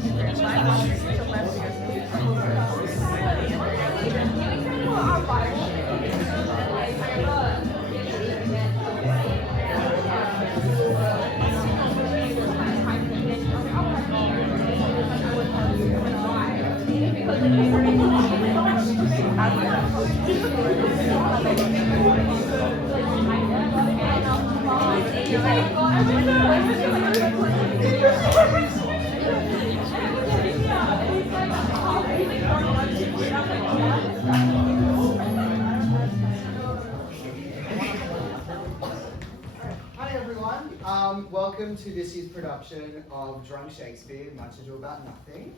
Hi everyone, welcome to this year's production of Drunk Shakespeare, Much Ado About Nothing.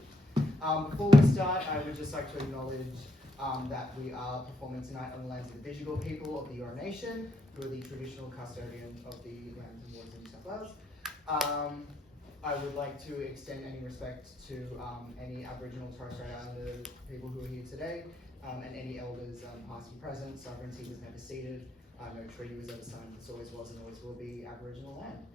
Before we start, I would just like to acknowledge that we are performing tonight on the lands of the Visigoth people of the Eora Nation, who are the traditional custodians of the lands and waters of New South Wales. I would like to extend any respect to any Aboriginal and Torres Strait Islander people who are here today, and any elders past and present. Sovereignty was never ceded, no treaty was ever signed, this always was and always will be Aboriginal land.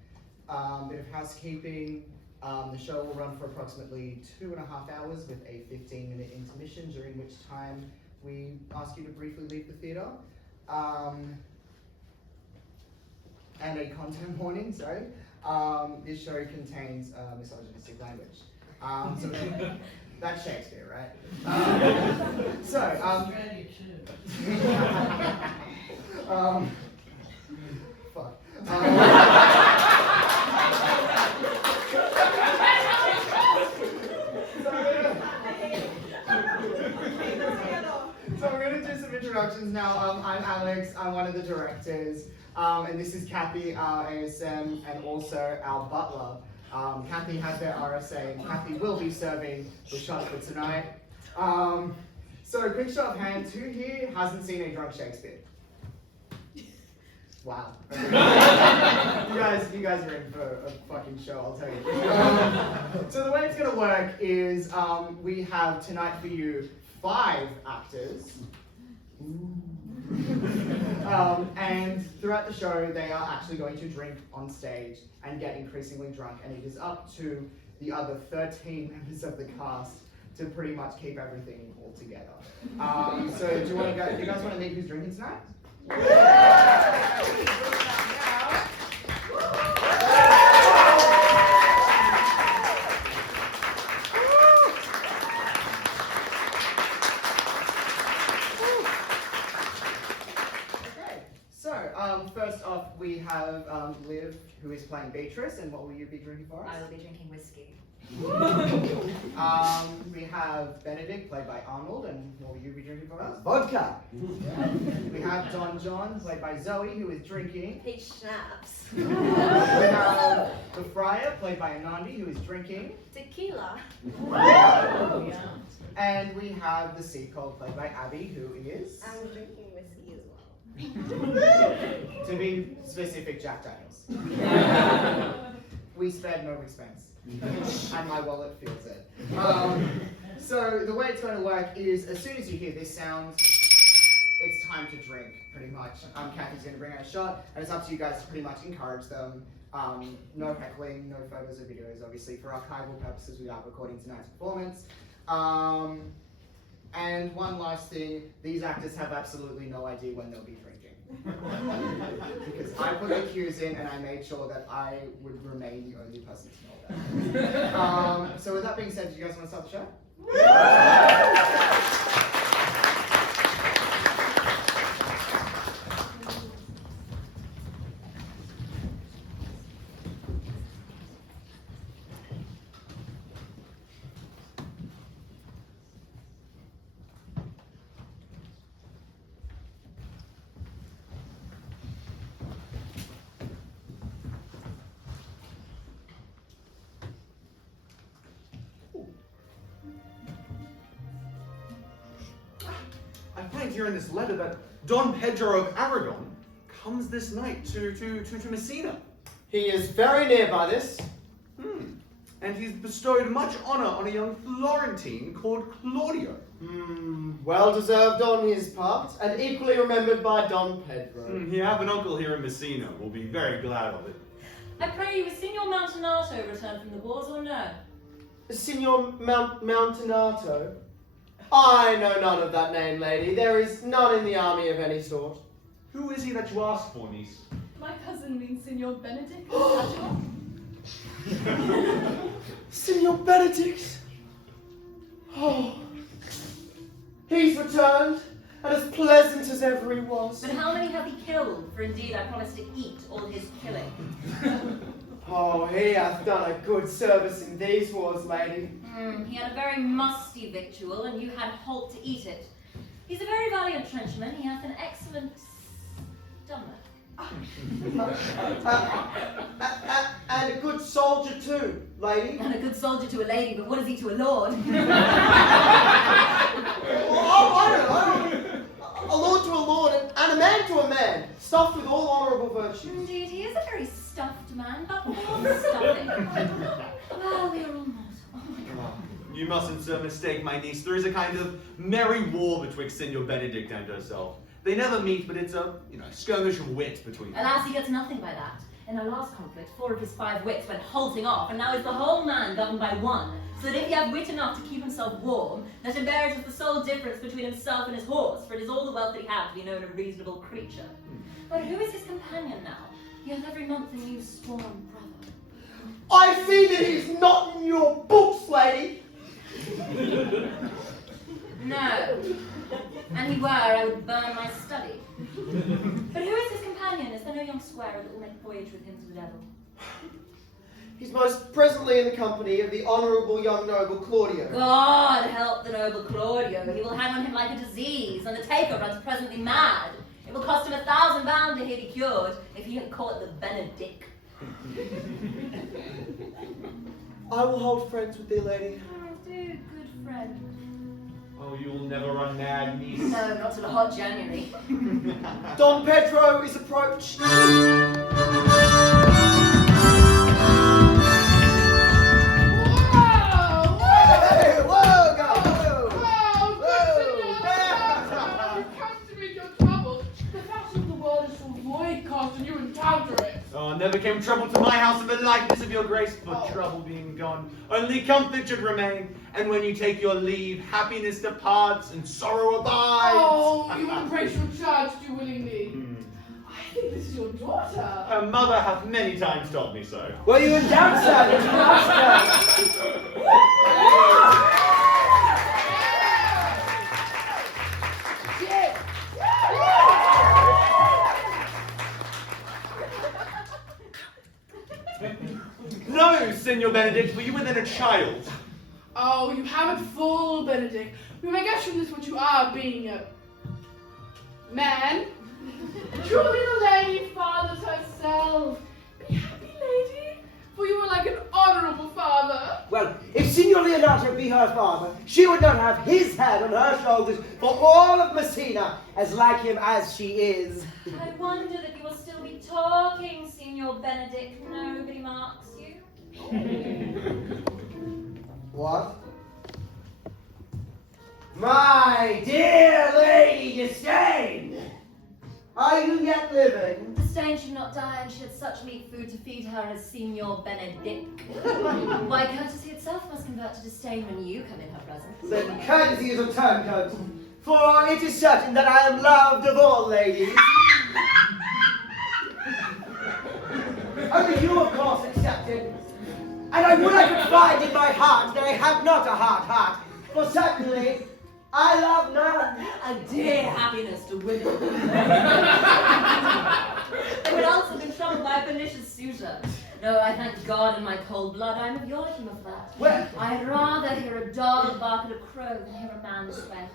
Bit of housekeeping, the show will run for approximately 2.5 hours with a 15-minute intermission, during which time we ask you to briefly leave the theatre. And a content warning, sorry. This show contains misogynistic language. So that's Shakespeare, right? Fuck. So we're going to do some introductions now. I'm Alex, I'm one of the directors, and this is Kathy, our ASM, and also our butler. Kathy has their RSA, and Kathy will be serving the shots for tonight. So quick show of hands, who here hasn't seen a Drunk Shakespeare? Wow. Okay. you guys are in for a fucking show, I'll tell you. So the way it's going to work is we have tonight for you 5 actors. And throughout the show, they are actually going to drink on stage and get increasingly drunk, and it is up to the other 13 members of the cast to pretty much keep everything all together. So do you guys want to meet who's drinking tonight? First off, we have Liv, who is playing Beatrice, and what will you be drinking for us? I will be drinking whiskey. We have Benedick, played by Arnold, and what will you be drinking for us? Vodka. Yeah. We have Don John, played by Zoe, who is drinking Peach schnapps. We have the Friar, played by Anandi, who is drinking Tequila. Yeah. And we have the Seacold, played by Abby, who is... I'm drinking whiskey as well. To be specific, Jack Daniels. We spared no expense. And my wallet feels it. So the way it's going to work is, as soon as you hear this sound, it's time to drink, pretty much. Kathy's going to bring out a shot, and it's up to you guys to pretty much encourage them. No heckling, no photos or videos, obviously. For archival purposes, we are recording tonight's performance. And one last thing, these actors have absolutely no idea when they'll be drinking. Because I put the cues in and I made sure that I would remain the only person to know that. So with that being said, do you guys want to start the show? I find here in this letter that Don Pedro of Aragon comes this night to Messina. He is very near by this. And he's bestowed much honor on a young Florentine called Claudio. Well deserved on his part, and equally remembered by Don Pedro. You have an uncle here in Messina. We'll be very glad of it. I pray you, has Signor Mountainato returned from the wars or no? Signor Mountainato? I know none of that name, lady. There is none in the army of any sort. Who is he that you ask for, niece? My cousin means Signor Benedick. Signor Benedict? Oh, he's returned, and as pleasant as ever he was. But how many have he killed? For indeed I promise to eat all his killing. Oh, he hath done a good service in these wars, lady. He had a very musty victual, and you had halt to eat it. He's a very valiant trenchman. He hath an excellent stomach. And a good soldier too, lady. And a good soldier to a lady, but what is he to a lord? Oh, I don't know. A lord to a lord, and a man to a man, stuffed with all honourable virtues. Indeed, he is a very stuffed man, but all stuffing. Well, we are all mortal. You mustn't, sir, mistake my niece. There is a kind of merry war betwixt Signor Benedict and herself. They never meet, but it's a, skirmish of wit between them. Alas, he gets nothing by that. In our last conflict, 4 of his 5 wits went halting off, and now is the whole man governed by 1. So that if he have wit enough to keep himself warm, let him bear it as the sole difference between himself and his horse, for it is all the wealth that he hath to be known a reasonable creature. But who is his companion now? He hath every month a new sworn brother. I see that he's not in your books, lady. No. And he were, I would burn my study. But who is his companion? Is there no young squire that will make voyage with him to the devil? He's most presently in the company of the honourable young noble Claudio. God help the noble Claudio. He will hang on him like a disease, and the taker runs presently mad. It will cost him £1,000 to hear be cured, if he had caught the Benedick. I will hold friends with thee, lady. Oh, do, good friend. Oh, you'll never run mad, niece. No, not till a hot January. Don Pedro is approached. Never came trouble to my house in the likeness of your grace, but trouble being gone, only comfort should remain. And when you take your leave, happiness departs and sorrow abides. Oh, you will embrace your charge too willingly. I think this is your daughter. Her mother hath many times taught me so. Were you in doubt, sir? It's master. No, Signor Benedict, were you within a child? Oh, you haven't fooled Benedict. We may guess from this what you are, being a man. Truly the lady fathers herself. Be happy, lady, for you are like an honourable father. Well, if Signor Leonardo be her father, she would not have his head on her shoulders for all of Messina, as like him as she is. I wonder that you will still be talking, Signor Benedick. Nobody marks you. What? My dear Lady Disdain, are you yet living? Disdain should not die, and she had such meat food to feed her as Signor Benedick. Why, courtesy itself must convert to disdain when you come in her presence. Then courtesy is a turncoat, for it is certain that I am loved of all ladies. Only you, of course, excepted. And I would I could find in my heart that I have not a hard heart, for certainly I love none. A dear happiness to women. They would also have been troubled by a pernicious suitor. No, I thank God in my cold blood I am of your humour for that. Well, I'd rather hear a dog bark at a crow than hear a man swear.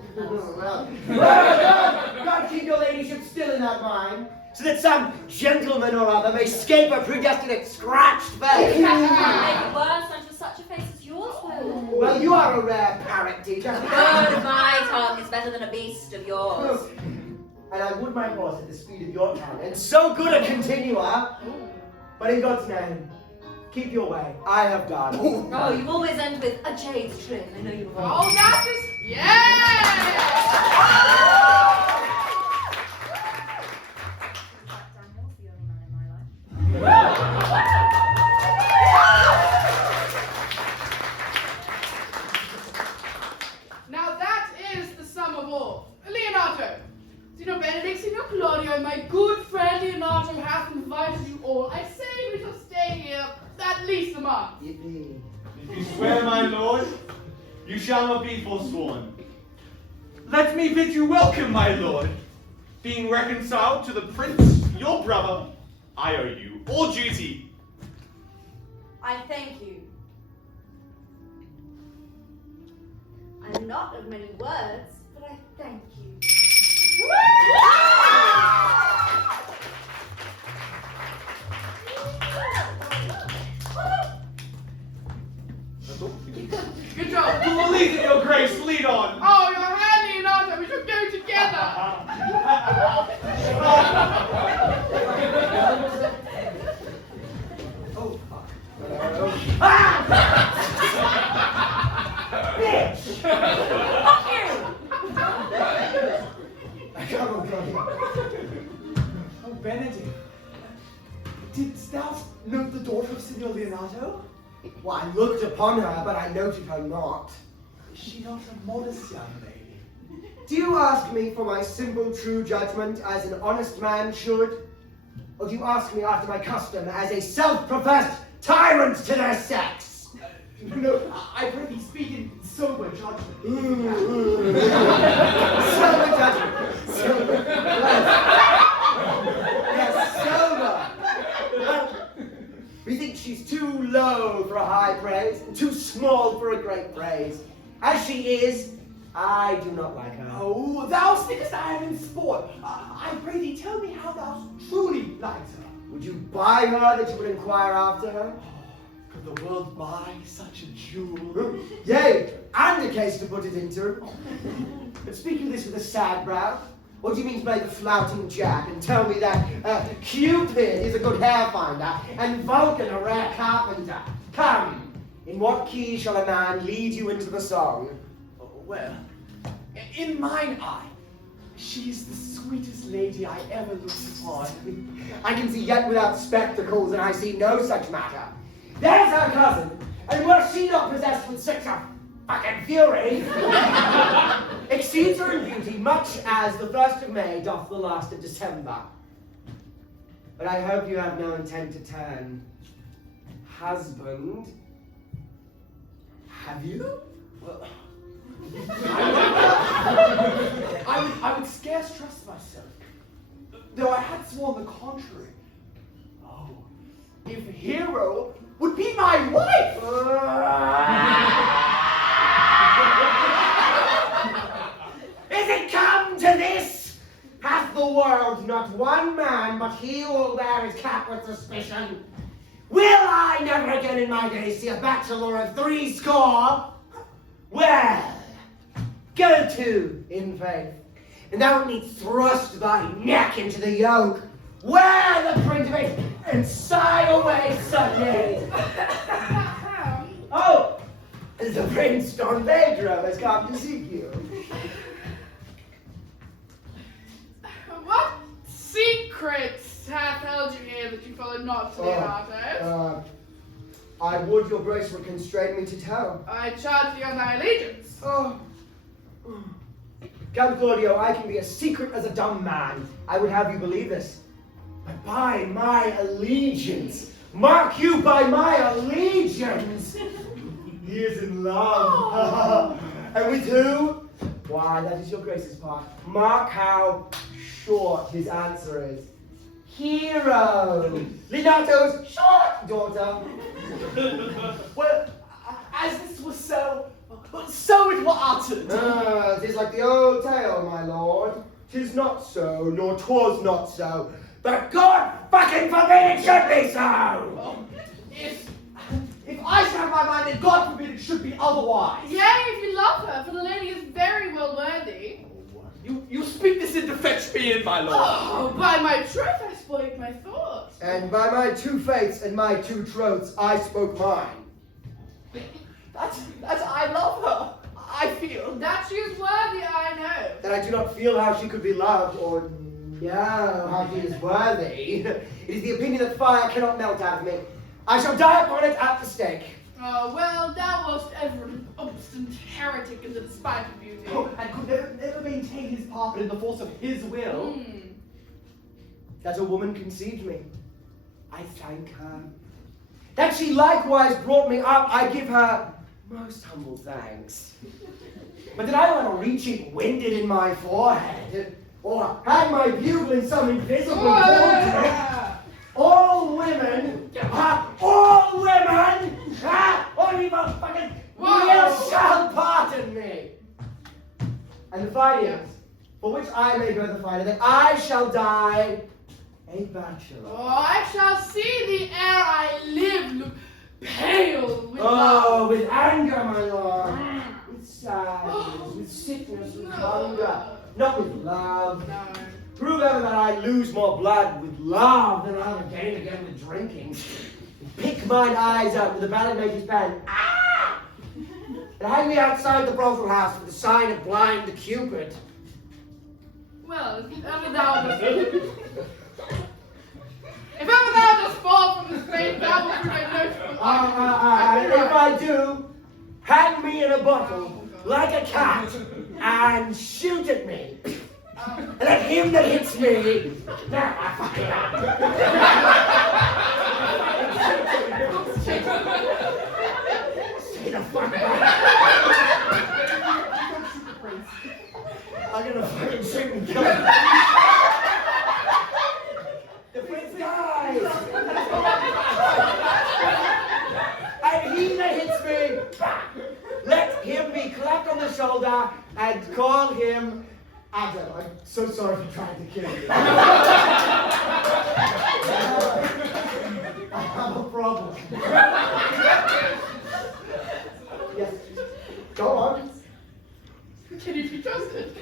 God keep your ladyship still in that mind, so that some gentleman or other may scape a predestinate scratched face. Make it worse unto such a face as yours will. Well, you are a rare parrot, teacher. Good, my tongue is better than a beast of yours. And I would my horse at the speed of your tongue, and so good a continuer. But in God's name, keep your way. I have done. Oh, you always end with a jade's trick. I know you have. Oh, that is... Yeah! Daniel's the only man in my life. my lord. You shall not be forsworn. Let me bid you welcome, my lord. Being reconciled to the prince, your brother, I owe you all duty. I thank you. I'm not of many words, but I thank you. Good job. Lead it, your grace, lead on. Oh, you're handy enough. We should go together. Oh, fuck. Bitch! Fuck you! Come on, Claudio. Oh, Benedick. Didst thou note the daughter of Signor Leonardo? Well, I looked upon her, but I noted her not. Is she not a modest young lady? Do you ask me for my simple, true judgment as an honest man should? Or do you ask me after my custom as a self-professed tyrant to their sex? No, I pray thee speak in sober judgment. Sober judgment. Sober. Yes, sober. We think she's too low for a high praise, and too small for a great praise. As she is, I do not like her. Oh, thou stickest I am in sport. I pray thee tell me how thou truly liked her. Would you buy her that you would inquire after her? Could the world buy such a jewel? Yea, and a case to put it into. But speak of this with a sad brow. What do you mean to play the flouting jack and tell me that Cupid is a good hair finder and Vulcan a rare carpenter? Come, in what key shall a man lead you into the song? Well, in mine eye, she is the sweetest lady I ever looked upon. I can see yet without spectacles, and I see no such matter. There's her cousin, and were she not possessed with such a fucking fury, exceeds her in beauty much as the 1st of May doth the last of December. But I hope you have no intent to turn husband. Have you? Well, I would scarce trust myself, though I had sworn the contrary. Oh, if Hero would be my wife! Is it come to this? Hath the world not one man but he who will wear his cap with suspicion? Will I never again in my days see a bachelor of 80? Well, go to in faith, and thou needst thrust thy neck into the yoke, wear the print of it, and sigh away suddenly. Oh, the Prince Don Pedro has come to seek you. What secrets hath held you here that you followed not to Leonardo? I would your grace would constrain me to tell. I charge thee on thy allegiance. Oh. Count Claudio, I can be as secret as a dumb man. I would have you believe this. But by my allegiance, mark you by my allegiance, he is in love. And with who? Why, that is your grace's part. Mark how short his answer is. Hero, Leonardo's short daughter. Well, as this was so it were uttered. Tis like the old tale, my lord. 'Tis not so, nor 'twas not so. But God fucking forbid it should be so! Oh, if I should have my mind, then God forbid it should be otherwise. Yea, if you love her, for the lady is very well worthy. You speak this in to fetch me in, my lord. Oh, by my truth I spoke my thoughts. And by my 2 fates and my 2 throats, I spoke mine. That's I love her. I feel. That she is worthy, I know. That I do not feel how she could be loved, or know how she is worthy. It is the opinion that fire cannot melt out of me. I shall die upon it at the stake. Oh, well, thou wast ever an obstinate heretic in the despite of beauty. Oh, and could never maintain his part but in the force of his will. That a woman conceived me, I thank her. That she likewise brought me up, I give her Most humble thanks. But did I want to reach it winded in my forehead? Or hang my bugle in some invisible portrait? All women, only the fucking will shall pardon me. And the findings, for which I may go the fighter, that I shall die a bachelor. Oh, I shall see the air I live look pale with love. With anger, my lord. With sadness, with sickness, with hunger. Not with love. No. Prove ever that I lose more blood with love than I'll gain again with drinking. Pick mine eyes out with the ballad maker's pen. Ah! And hang me outside the brothel house with the sign of blind Cupid. Well, if ever thou dost fall from the stage, thou wilt prove a notable If I do, hang me in a bottle like a cat and shoot at me. And let him that hits me. Now I fucking Stay the fuck back. I'm gonna fucking shoot and kill him. The prince dies. And he that hits me, let him be clapped on the shoulder and call him Adam. I'm so sorry for trying to kill you. I have a problem. Yes. Go on. Can you be trusted?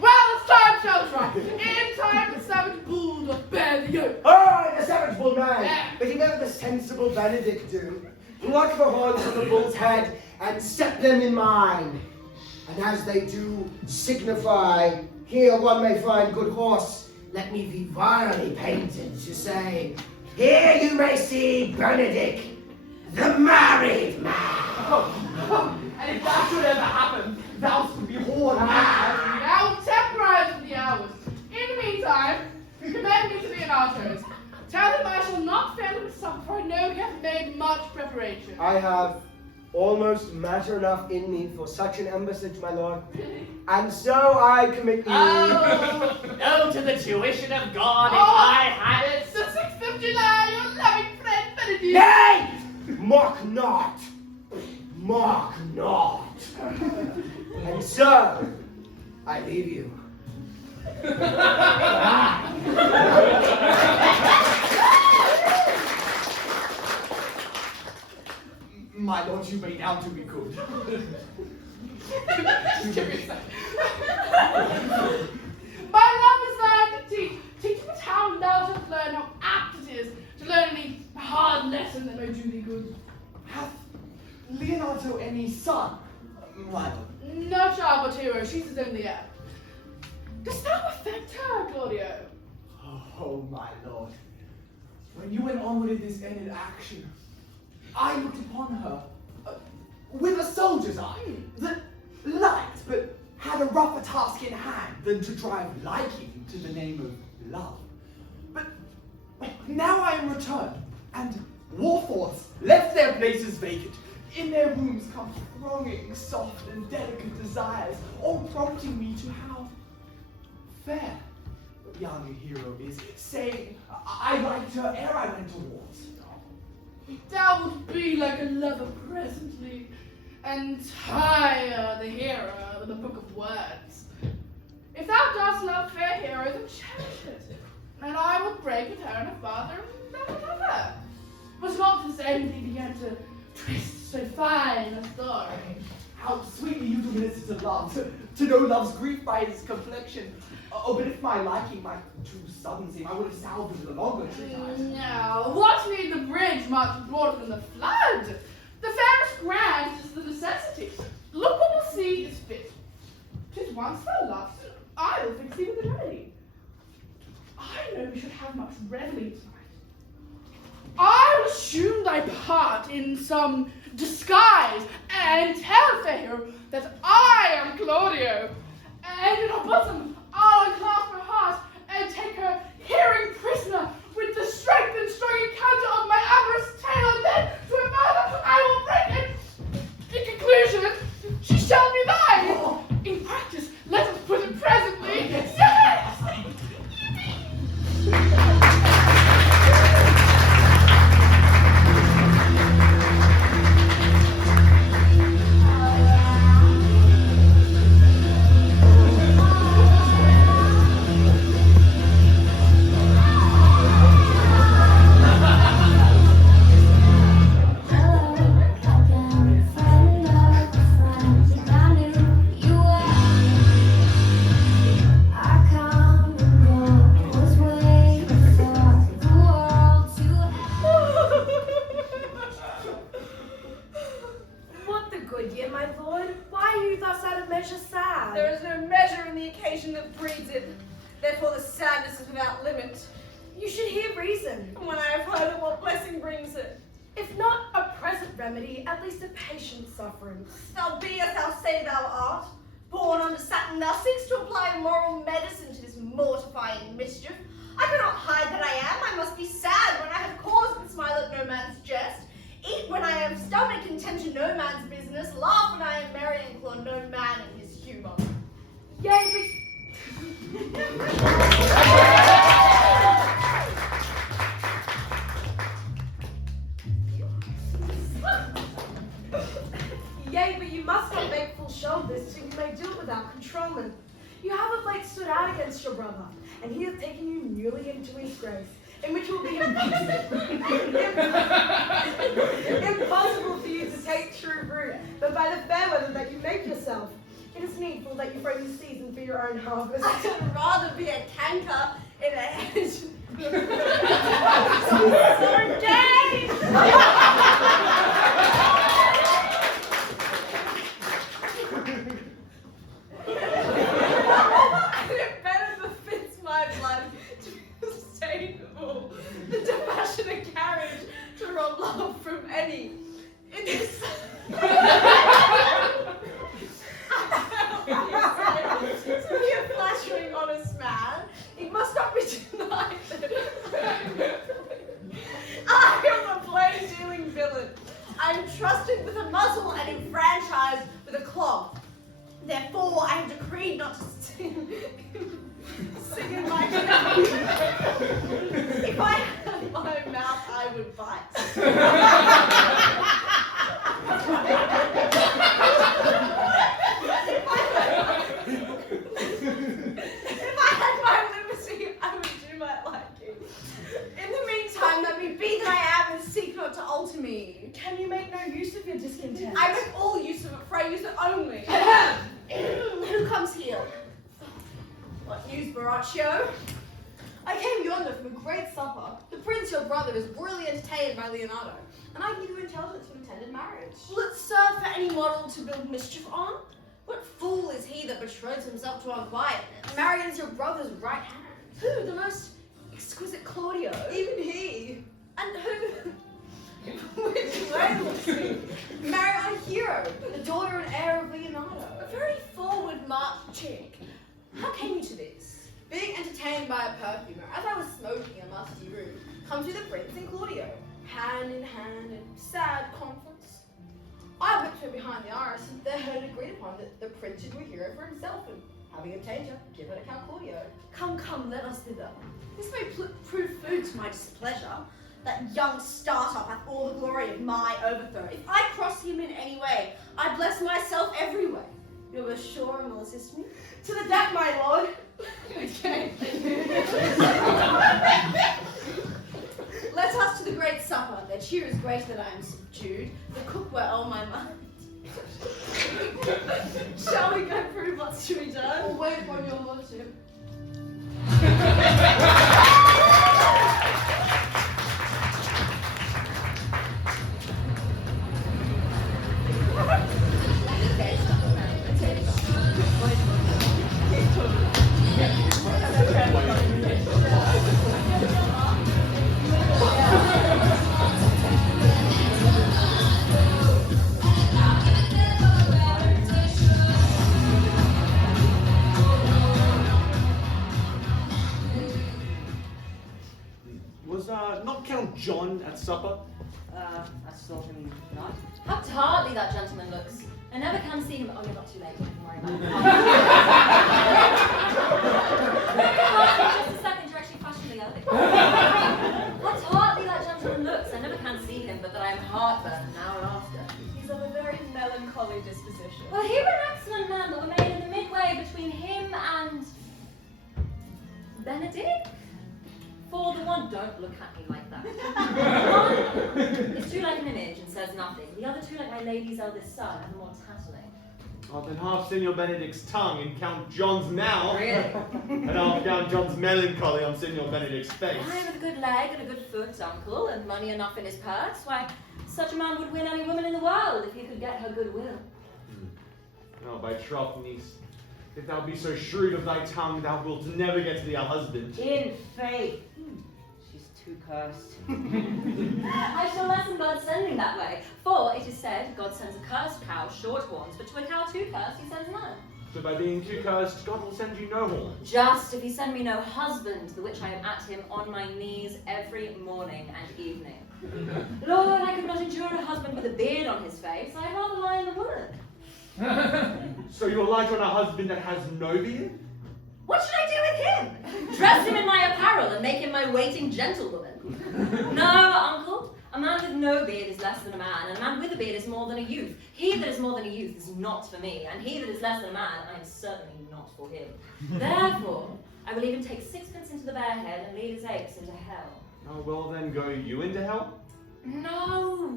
Well, it's time, shall try. In time, the savage bull doth bear the yoke. Oh, the savage bull man. Yeah. But you know the sensible Benedick do? Pluck the horns from the bull's head and set them in mine. And as they do signify, here one may find good horse, let me be vilely painted to say, here you may see Benedick, the married man. And if that should ever happen, thou should be horned mad. I will temporize with the hours. In the meantime, commend me to Leonardo's. Tell him I shall not fail him with supper, for I know he hath made much preparation. I have almost matter enough in me for such an embassage, my lord. And so I commit you. Oh, to the tuition of God, if I had it. The 6th of July, your loving friend Benedict. Nay! Mock not! Mock not! And so, I leave you. My lord, you may now do me good. My love desire to teach. Teach him how thou shalt learn, how apt it is to learn any hard lesson that may do thee good. Hath Leonardo any son? My lord. No child but hero, she's his only heir. Dost thou affect her, Claudio? Oh, my lord. When you went on with this ended action, I looked upon her with a soldier's eye that liked, but had a rougher task in hand than to drive liking to the name of love. But now I am returned, and war thoughts left their places vacant. In their wombs come thronging soft and delicate desires, all prompting me to how fair the young hero is, saying I liked her ere I went to wars. Thou wilt be like a lover presently, and higher the hero than the book of words. If thou dost love fair hero, then cherish it, and I will break with her and her father and another. Was not this anything began to twist so fine a story? How sweetly you do minister to love, to know love's grief by its complexion. Oh, but if my liking might too sudden seem, I would have salvaged a longer treatise. No, what need the bridge much broader than the flood? The fairest grant is the necessity. Look what we'll see is fit. 'Tis once thou lovest, and I will fix thee with the remedy. I know we should have much revelling tonight. I will assume thy part in some disguise and tell fair hero that I am Claudio, and in her bosom I'll unclasp her heart and take her hearing prisoner with the strength and strong encounter of my amorous tale, and then to her father I will break it. good year, my lord. Why are you thus out of measure sad? There is no measure in the occasion that breeds it. Therefore the sadness is without limit. You should hear reason. And when I have heard it, what blessing brings it? If not a present remedy, at least a patient sufferance. Thou be as thou say thou art. Born under Saturn, thou seekst to apply moral medicine to this mortifying mischief. I cannot hide that I am. I must be sad when I have cause and smile at no man's jest. Eat when I am stomach and tend to no man's business. Laugh when I am merry and claw no man in his humour. Yea, Yea, but you must not make full show of this, so you may do it without controlment. You have of late stood out against your brother, and he has taken you newly into his grace, in which it will be impossible for you to take true root, but by the fair weather that you make yourself. It is needful that you frame the season for your own harvest. I would rather be a canker in a hedge. So gay! It better befits my blood to be sustainable than to fashion a carriage to rob love from any. It is. To be a flattering honest man, it must not be denied that I am a plain dealing villain. I am trusted with a muzzle and enfranchised with a clog. Therefore, I have decreed not to sing in my mouth. If I had my mouth, I would bite. If I had my liberty, I would do my liking. In the meantime, let me be that I am and seek not to alter me. Can you make no use of your discontent? I make all use of it, for I use it only. Who comes here? What news, Baraccio? I came yonder from a great supper. The prince, your brother, is royally entertained by Leonardo, and I give you intelligence of intended marriage. Will it serve for any model to build mischief on? What fool is he that betroths himself to unquietness? Marion's your brother's right hand. Who? The most exquisite Claudio? Even he. And who? Which way was he? Marry our hero, the daughter and heir of Leonardo. A very forward marked chick. How came you to this? Being entertained by a perfumer, as I was smoking in a musty room, come to the prince and Claudio, hand in hand in sad conference. I whipped her behind the arras, and there heard it agreed upon that the prince should do a hero for himself, and having obtained her, give her to Count Claudio. Come, come, let us thither. This may prove food to my displeasure. That young startup hath all the glory of my overthrow. If I cross him in any way, I bless myself every way. You are sure and will assist me? To the deck, my lord. Okay. Let us to the great supper. Their cheer is great that I am subdued. The cook were all my mind. Shall we go prove what's to be done? We'll wait for your lordship. Was not Count John at supper? I saw him not. How tartly that gentleman looks. I never can see him. Oh, you're not too late. Don't worry about it. Just a second, you're actually fashionably early. How tartly that gentleman looks. I never can see him, but that I am heartburn an hour after. He's of a very melancholy disposition. Well, he were an excellent man, but we're made in the midway between him and Benedick. For the one, don't look at me like that. One is too like an image and says nothing. The other two like my lady's eldest son and more tattling. Well, then half Signor Benedick's tongue in Count John's mouth. Really? And half Count John's melancholy on Signor Benedick's face. I have a good leg and a good foot, uncle, and money enough in his purse. Why, Such a man would win any woman in the world if he could get her goodwill. No, by troth, niece, if thou be so shrewd of thy tongue, thou wilt never get to be a husband. In faith. She's too cursed. I shall lessen God's sending that way. For it is said, God sends a cursed cow short horns, but to a cow too cursed he sends none. So by being too cursed, God will send you no horns. Just if he send me no husband, the which I am at him on my knees every morning and evening. Lord, I could not endure a husband with a beard on his face. I'd rather lie in the wood. So you'll light on a husband that has no beard? What should I do with him? Dress him in my apparel and make him my waiting gentlewoman. No, uncle. A man with no beard is less than a man, and a man with a beard is more than a youth. He that is more than a youth is not for me, and he that is less than a man, I am certainly not for him. Therefore, I will even take sixpence into the bare head and lead his apes into hell. Oh, well then go you into hell? No,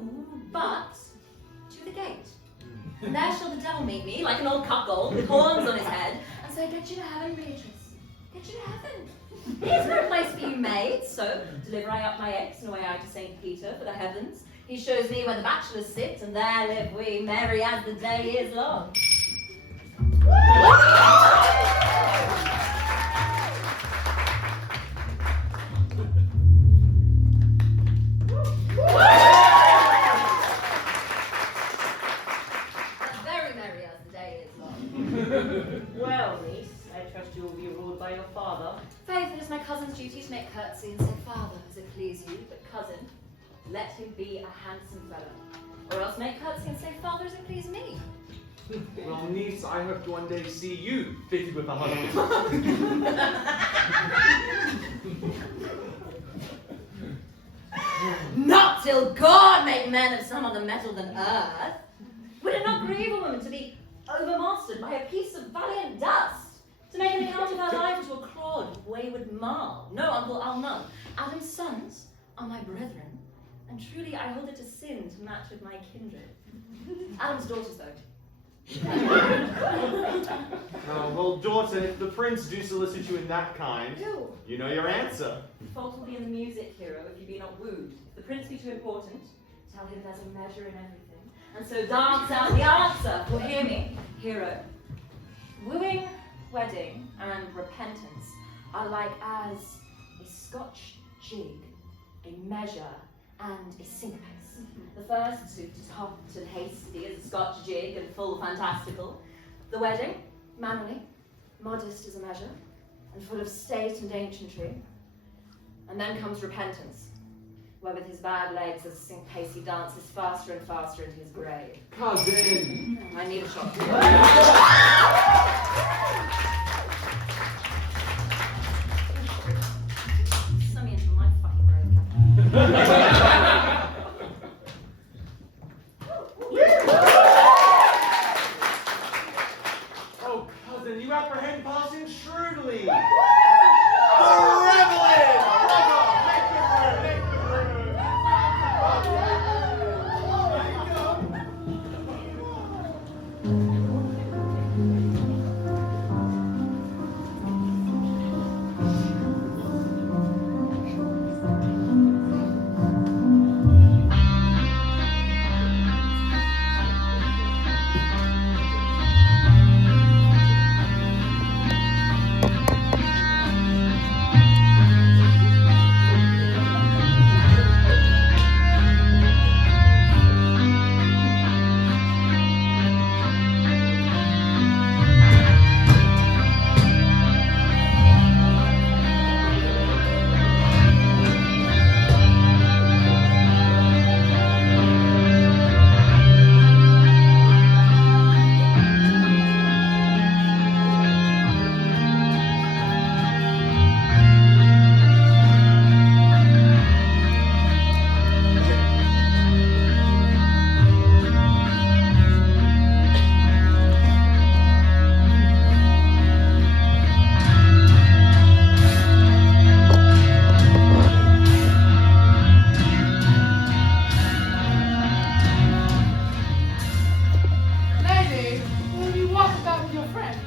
but to the gate. And there shall the devil meet me, like an old cuckold with horns on his head, and say, get you to heaven, Beatrice. Get you to heaven. Here's no place for you maids, so deliver I up my eggs and away I to St. Peter for the heavens. He shows me where the bachelors sit, and there live we, merry as the day is long. Very merry as the day is long. Well, niece, I trust you will be ruled by your father. Faith, it is my cousin's duty to make curtsy and say, Father, as it please you, but cousin, let him be a handsome fellow. Or else make curtsy and say, Father, as it please me. Well, niece, I hope to one day see you fitted with a husband. Not till God make men of some other metal than earth. Would it not grieve a woman to be overmastered by a piece of valiant dust? To make an account of her life into a clod of wayward marl? No, uncle, I'll none. Adam's sons are my brethren, and truly I hold it a sin to match with my kindred. Adam's daughters, though. Oh, well, daughter, if the prince do solicit you in that kind, Who? you know your answer. Fault will be in the music, hero, if you be not wooed. If the prince be too important, tell him there's a measure in everything, and so dance out the answer. For hear me, hero. Wooing, wedding, and repentance are like as a Scotch jig, a measure, and a syncopace. The first suit is hot and hasty as a Scotch jig and full fantastical. The wedding, manly, modest as a measure, and full of state and ancientry. And then comes repentance, where with his bad legs as a syncopace he dances faster and faster into his grave. Cousin! I need a shot. Send me into my fucking grave, Captain. Oh, cousin, you apprehend passing shrewdly. The reveling! Brother, make the room, Lady, will you walk about with your friends?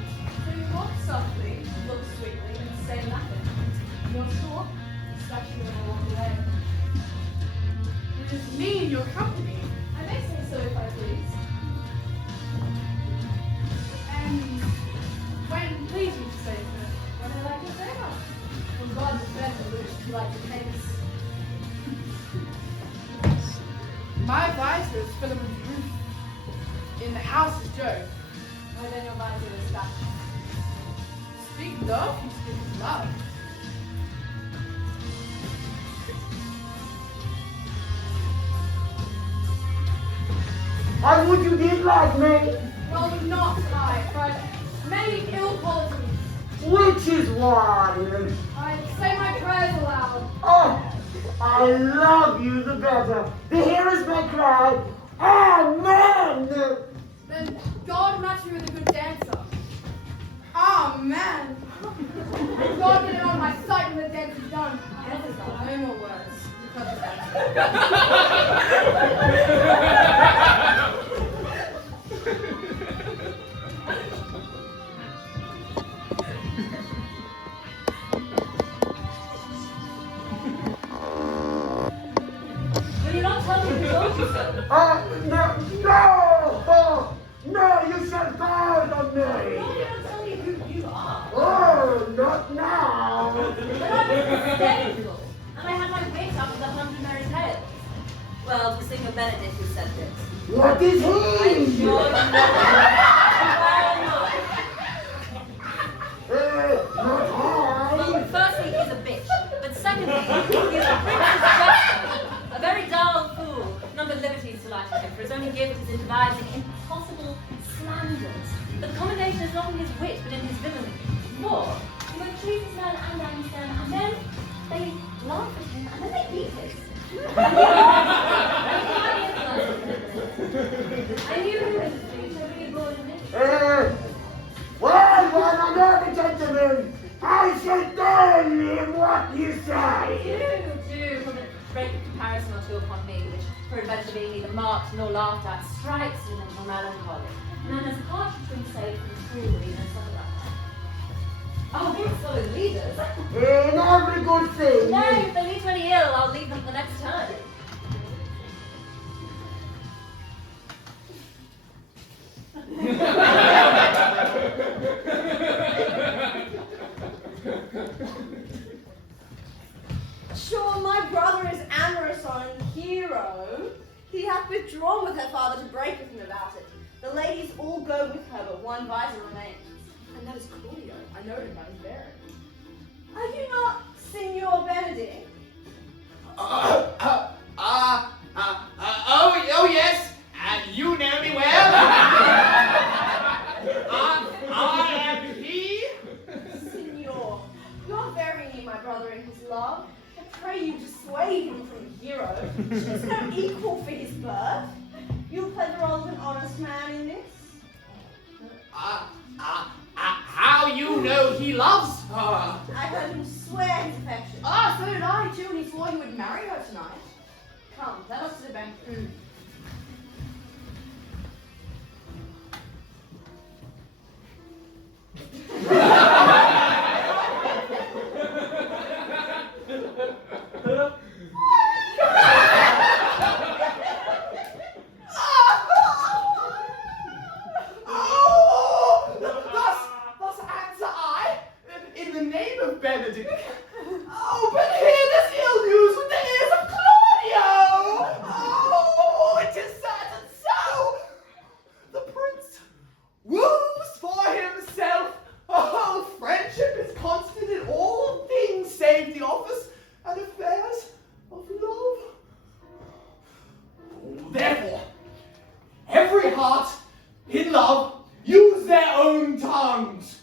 So you walk softly, look sweetly, and say nothing. You're sure? Especially when I walk away. It is me in your company. in the house is Joe. Why then your visor is back? Speak love, you speak love. I would you did like me. Well, not I, but many ill qualities. Which is one? I say my prayers aloud. Oh, I love you the better. The hearers may cry, Amen! Then God match you with a good dancer. Ah, man. God get it out of my sight when the dance is done. No more words. Because of that. Will you not tell me who told you so? No, you shall guard on me. Why don't you tell me who you are? Oh, not now. But I was hysterical, and I had my wit up to the 100 merry tales. Well, it was Signor Benedick who said this. What is he? I'm sure you know. Well, Not well, firstly, he's a bitch, but secondly, he's a prince's jester, a very dull fool, none but liberties to light him, for his only gift is in devising impossible slanders. But the commendation is not in his wit, but in his villainy. For he both treats his man and angers them, and then they laugh at him, and then they beat him. I knew he was a street, so really bored him in. Well, another gentleman, I shall tell him what you say. Do, for the great comparison or two upon me, which, for adventure being neither marked nor laughed at, strikes me as melancholy. Man has partridge been saved from foolery and something like that. Oh, we're solid leaders. In every good thing. No, if they lead to any ill, I'll leave them the next time. Sure, my brother is amorous on Hero. He hath withdrawn with her father to break with him about it. The ladies all go with her, but one visor remains. And that is Claudio. I know him by his bearing. Are you not Signor Benedick? Oh yes, and you know me well. I am he. Signor, you are very near my brother in his love. I pray you dissuade him from Hero. She is no equal for his birth. You play the role of an honest man in this? How you know he loves her? I heard him swear his affection. Ah, so did I too, and he swore he would marry her tonight. Come, Let us to the bank. Thus answer I, in the name of Benedick. Oh, but hear this ill news with the ears of Claudio! Oh, it is certain so! The prince woos for himself. Oh, friendship is constant in all things save the office and affairs of love. Therefore, every heart in love use their own tongues.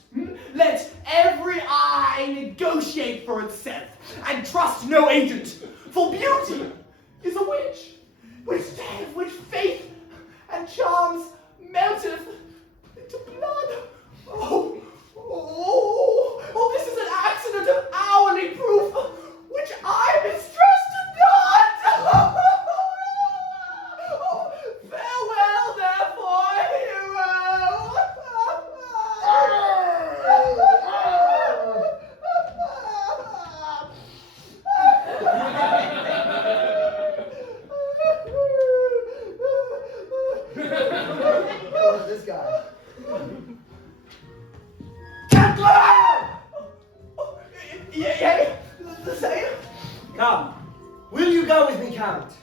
Let every eye negotiate for itself, and trust no agent. For beauty is a witch, which faith and charms melteth into blood. Oh, this is an accident of hourly proof, which I mistrusted not. Farewell, therefore, hero. This guy. Yeah, the same. Come, will you go with me, Count?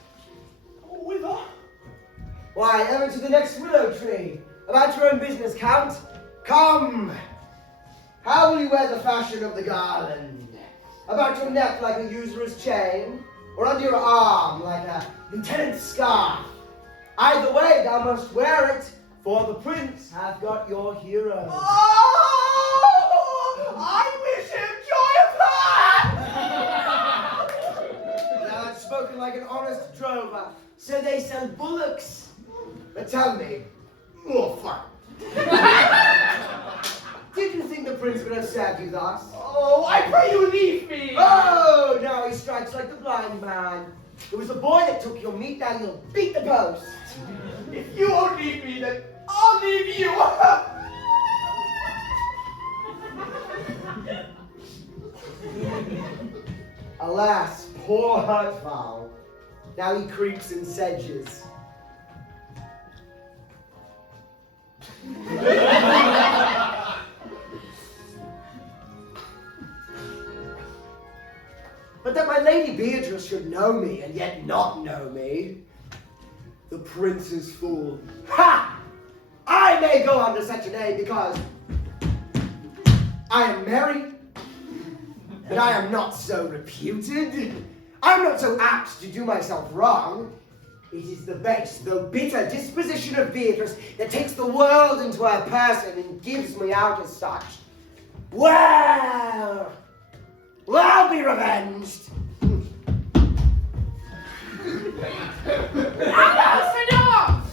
Whither? Why, ever to the next willow tree. me. About your own business, Count. Come. How will you wear the fashion of the garland? About your neck like a usurer's chain, or under your arm like a lieutenant's scarf? Either way, thou must wear it, for the prince hath got your hero. Oh! I wish him joy of heart! Thou hast spoken like an honest drover. So they sell bullocks. But tell me, oh fuck. Did you think the prince would have served you thus? Oh, I pray you leave me! Oh, now he strikes like the blind man. It was the boy that took your meat, now you'll beat the post. If you won't leave me, then I'll leave you! Alas, poor hurt fowl. Now he creeps in sedges. But that my lady Beatrice should know me and yet not know me. The prince's fool. Ha! I may go under such a name because I am married, but I am not so reputed. I'm not so apt to do myself wrong. It is the base, though bitter disposition of Beatrice that takes the world into her person and gives me out as such. Well, I'll be revenged. Enough!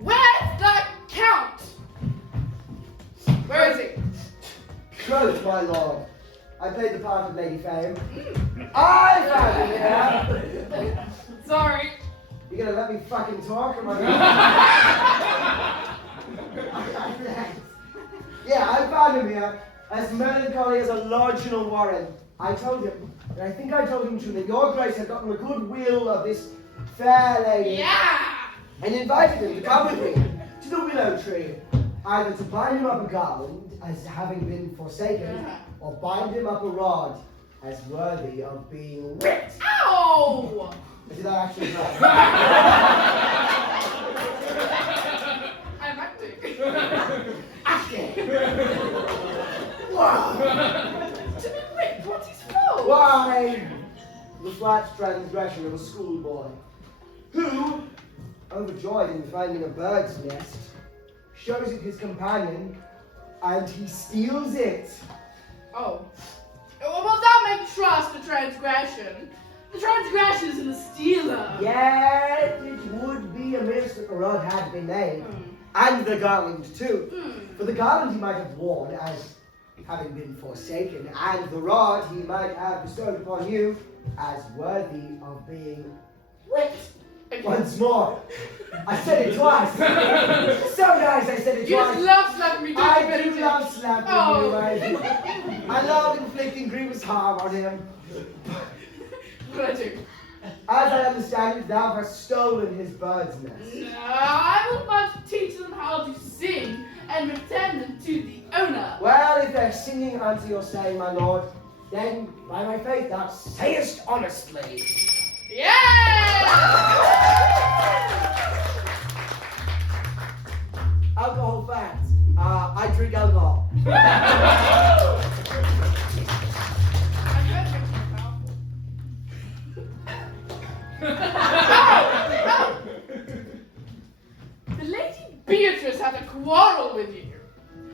Where's the Count? Where is he? Troth, my lord. I played the part of Lady Fame. I found him here. Sorry. You gonna let me fucking talk? Or am I gonna... Yeah, I found him here, as melancholy as a lodginal warren. I told him, and I think I told him too, that your grace had gotten the goodwill of this fair lady. Yeah! And invited him to come with me to the willow tree, either to bind him up a garland as having been forsaken, or bind him up a rod as worthy of being whipped. Ow! Did I actually try? I'm acting. Acting! Wow! To be whipped, what's his fault? Why? The flat transgression of a schoolboy, who, overjoyed in finding a bird's nest, shows it his companion, and he steals it. Oh. Well, that may trust the transgression. The transgression is in the stealer. Yet it would be amiss that the rod had been made, and the garland too. For the garland he might have worn as having been forsaken, and the rod he might have bestowed upon you as worthy of being whipped. Once more. I said it twice. So nice I said it You twice. just love slapping me, don't you, I do Benedick? love slapping Oh. you. I love inflicting grievous harm on him. What did I do? As I understand it, thou hast stolen his bird's nest. No, I will but teach them how to sing and return them to the owner. Well, if they're singing unto your saying, my lord, then by my faith thou sayest honestly. Yeah! Alcohol facts. I drink alcohol. The lady Beatrice had a quarrel with you.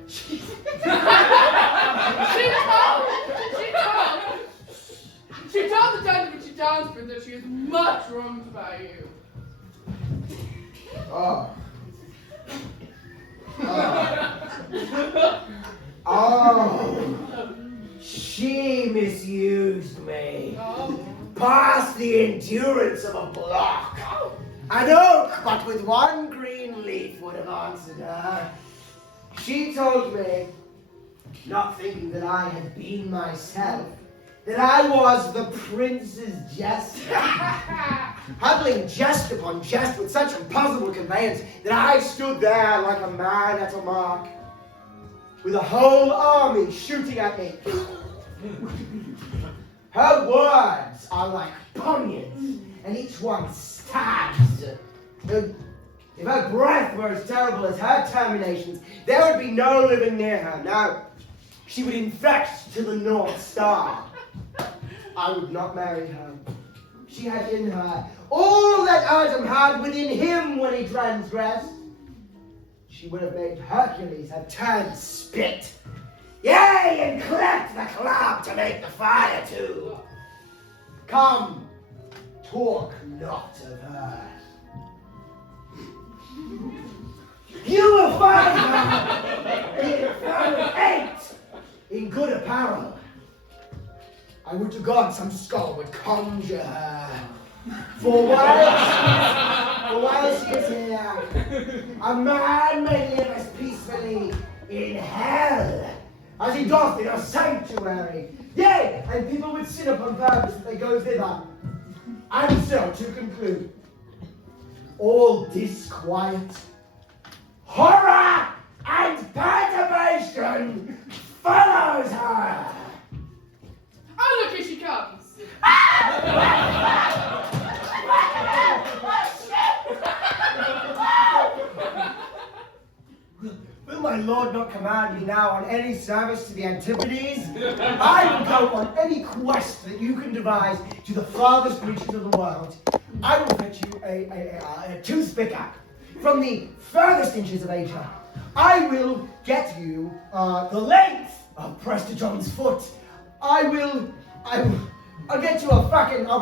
She told the gentleman she danced with that she is much wronged by you. Oh. Oh. She misused me. Oh. Past the endurance of a block. An oak, but with one green leaf, would have answered her. She told me, not thinking that I had been myself, that I was the prince's jester, huddling jest upon jest with such impossible conveyance that I stood there like a man at a mark, with a whole army shooting at me. Her words are like poniards, and each one stabs. If her breath were as terrible as her terminations, there would be no living near her. Now, she would infect to the North Star. I would not marry her. She had in her all that Adam had within him when he transgressed. She would have made Hercules have turned spit. Yea, and cleft the club to make the fire too. Come, talk not of her. You will find her in found 8 in good apparel. I would to God some skull would conjure her. For while she is here, a man may live as peacefully in hell as he doth in a sanctuary. Yea, and people would sin upon purpose if they go thither. And so, to conclude, all disquiet, horror, and perturbation follows her. Oh, look, here she comes. Will my lord not command me now on any service to the Antipodes? I will go on any quest that you can devise to the farthest reaches of the world. I will fetch you a toothpick from the furthest inches of Asia. I will get you the length of Prester John's foot. I'll get you I'll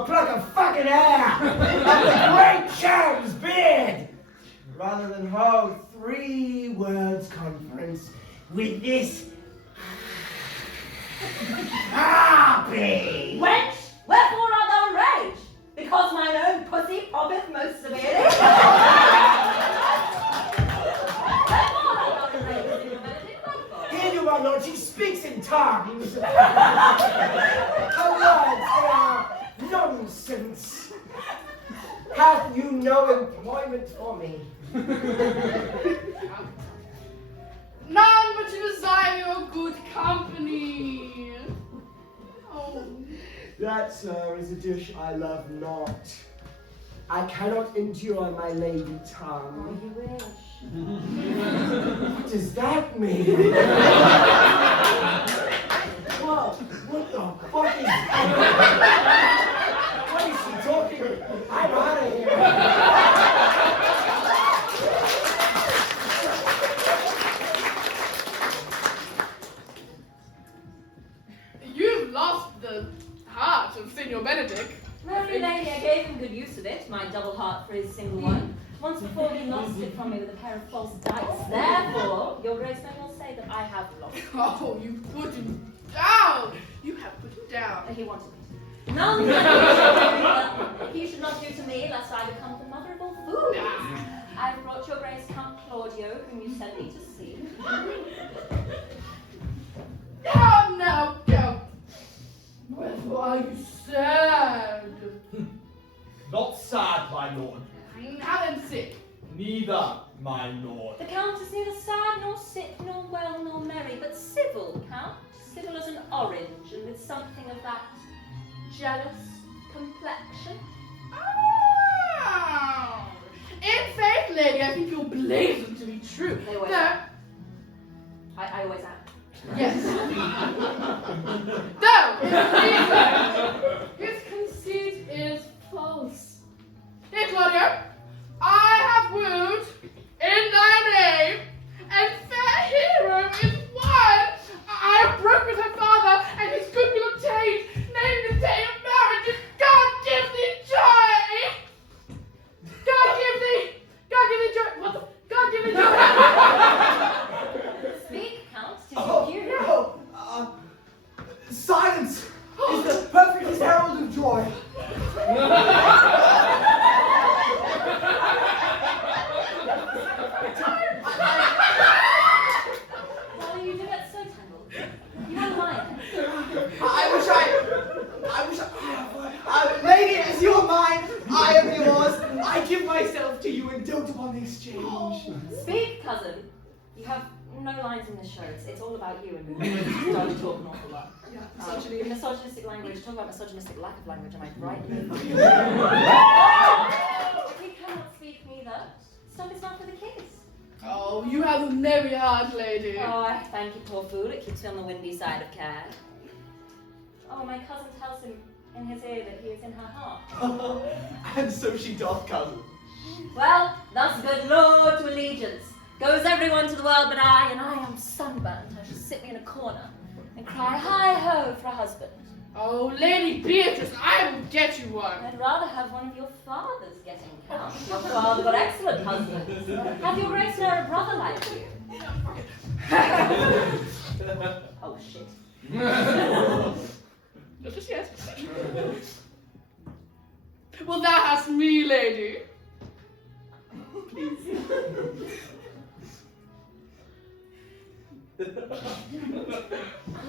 pluck a fucking hair of the great Cham's beard, rather than hold 3 words conference with this harpy. Wench, wherefore art thou enraged? Because mine own pussy poppeth most severely? Wherefore art thou enraged, Signor Benedick? Hear you, my lord, she speaks in tongues. Her words, they are nonsense. Have you no employment for me? None but to desire your good company. Oh. That, sir, is a dish I love not. I cannot endure my lady tongue. Oh, you wish. What does that mean? Whoa, what the fuck is that? What is she talking? I'm out of here. You've lost the heart of Signor Benedick. Lovely lady, I gave him good use of it, my double heart for his single one. Once before he lost it from me with a pair of false dice. Therefore, your grace may well say that I have lost it. Oh, you put him down. You have put him down. He wanted me. None that he should not do to me, lest I become the mother of all fools. I have brought your grace Count Claudio, whom you sent me to see. Now, go. Wherefore are you sad? Not sad, my lord. Now then, sick. Neither, my lord. The Count is neither sad, nor sick, nor well, nor merry, but civil, Count. Civil as an orange, and with something of that jealous complexion. Oh. In faith, lady, I think you're blazing to be true. They always No. are. I always am. Yes. No, his conceit is false. Here, Claudio, I have wooed in thy name, and fair hero is one. I have broke with her father, and his goodwill obtained, named the day of marriage, and God give thee joy. God give thee joy. What the? God give thee joy. Speak, Count, 'tis your cue. Silence is the perfect herald of joy. Why do you do that so tangled? You have mine. Lady, as you are mine, I am yours. I give myself to you and dote upon the exchange. Speak, cousin. You have no lines in this show. It's all about you, and you don't talk an awful lot. Misogyny. Misogynistic language. Talk about misogynistic lack of language. Am I right? He cannot speak neither. Stuff is not for the kids. Oh, you have a merry heart, lady. Oh, I thank you, poor fool. It keeps me on the windy side of care. Oh, my cousin tells him in his ear that he is in her heart. And so she doth, cousin. Well, thus good Lord to allegiance. Goes everyone to the world but I, and I am sunburnt. I shall sit me in a corner and cry hi-ho for a husband. Oh, Lady Beatrice, I will get you one. I'd rather have one of your fathers getting count. Your father got excellent husbands. Have your grace know a brother like you? Oh, shit. Not just yet. Well, thou hast me, lady.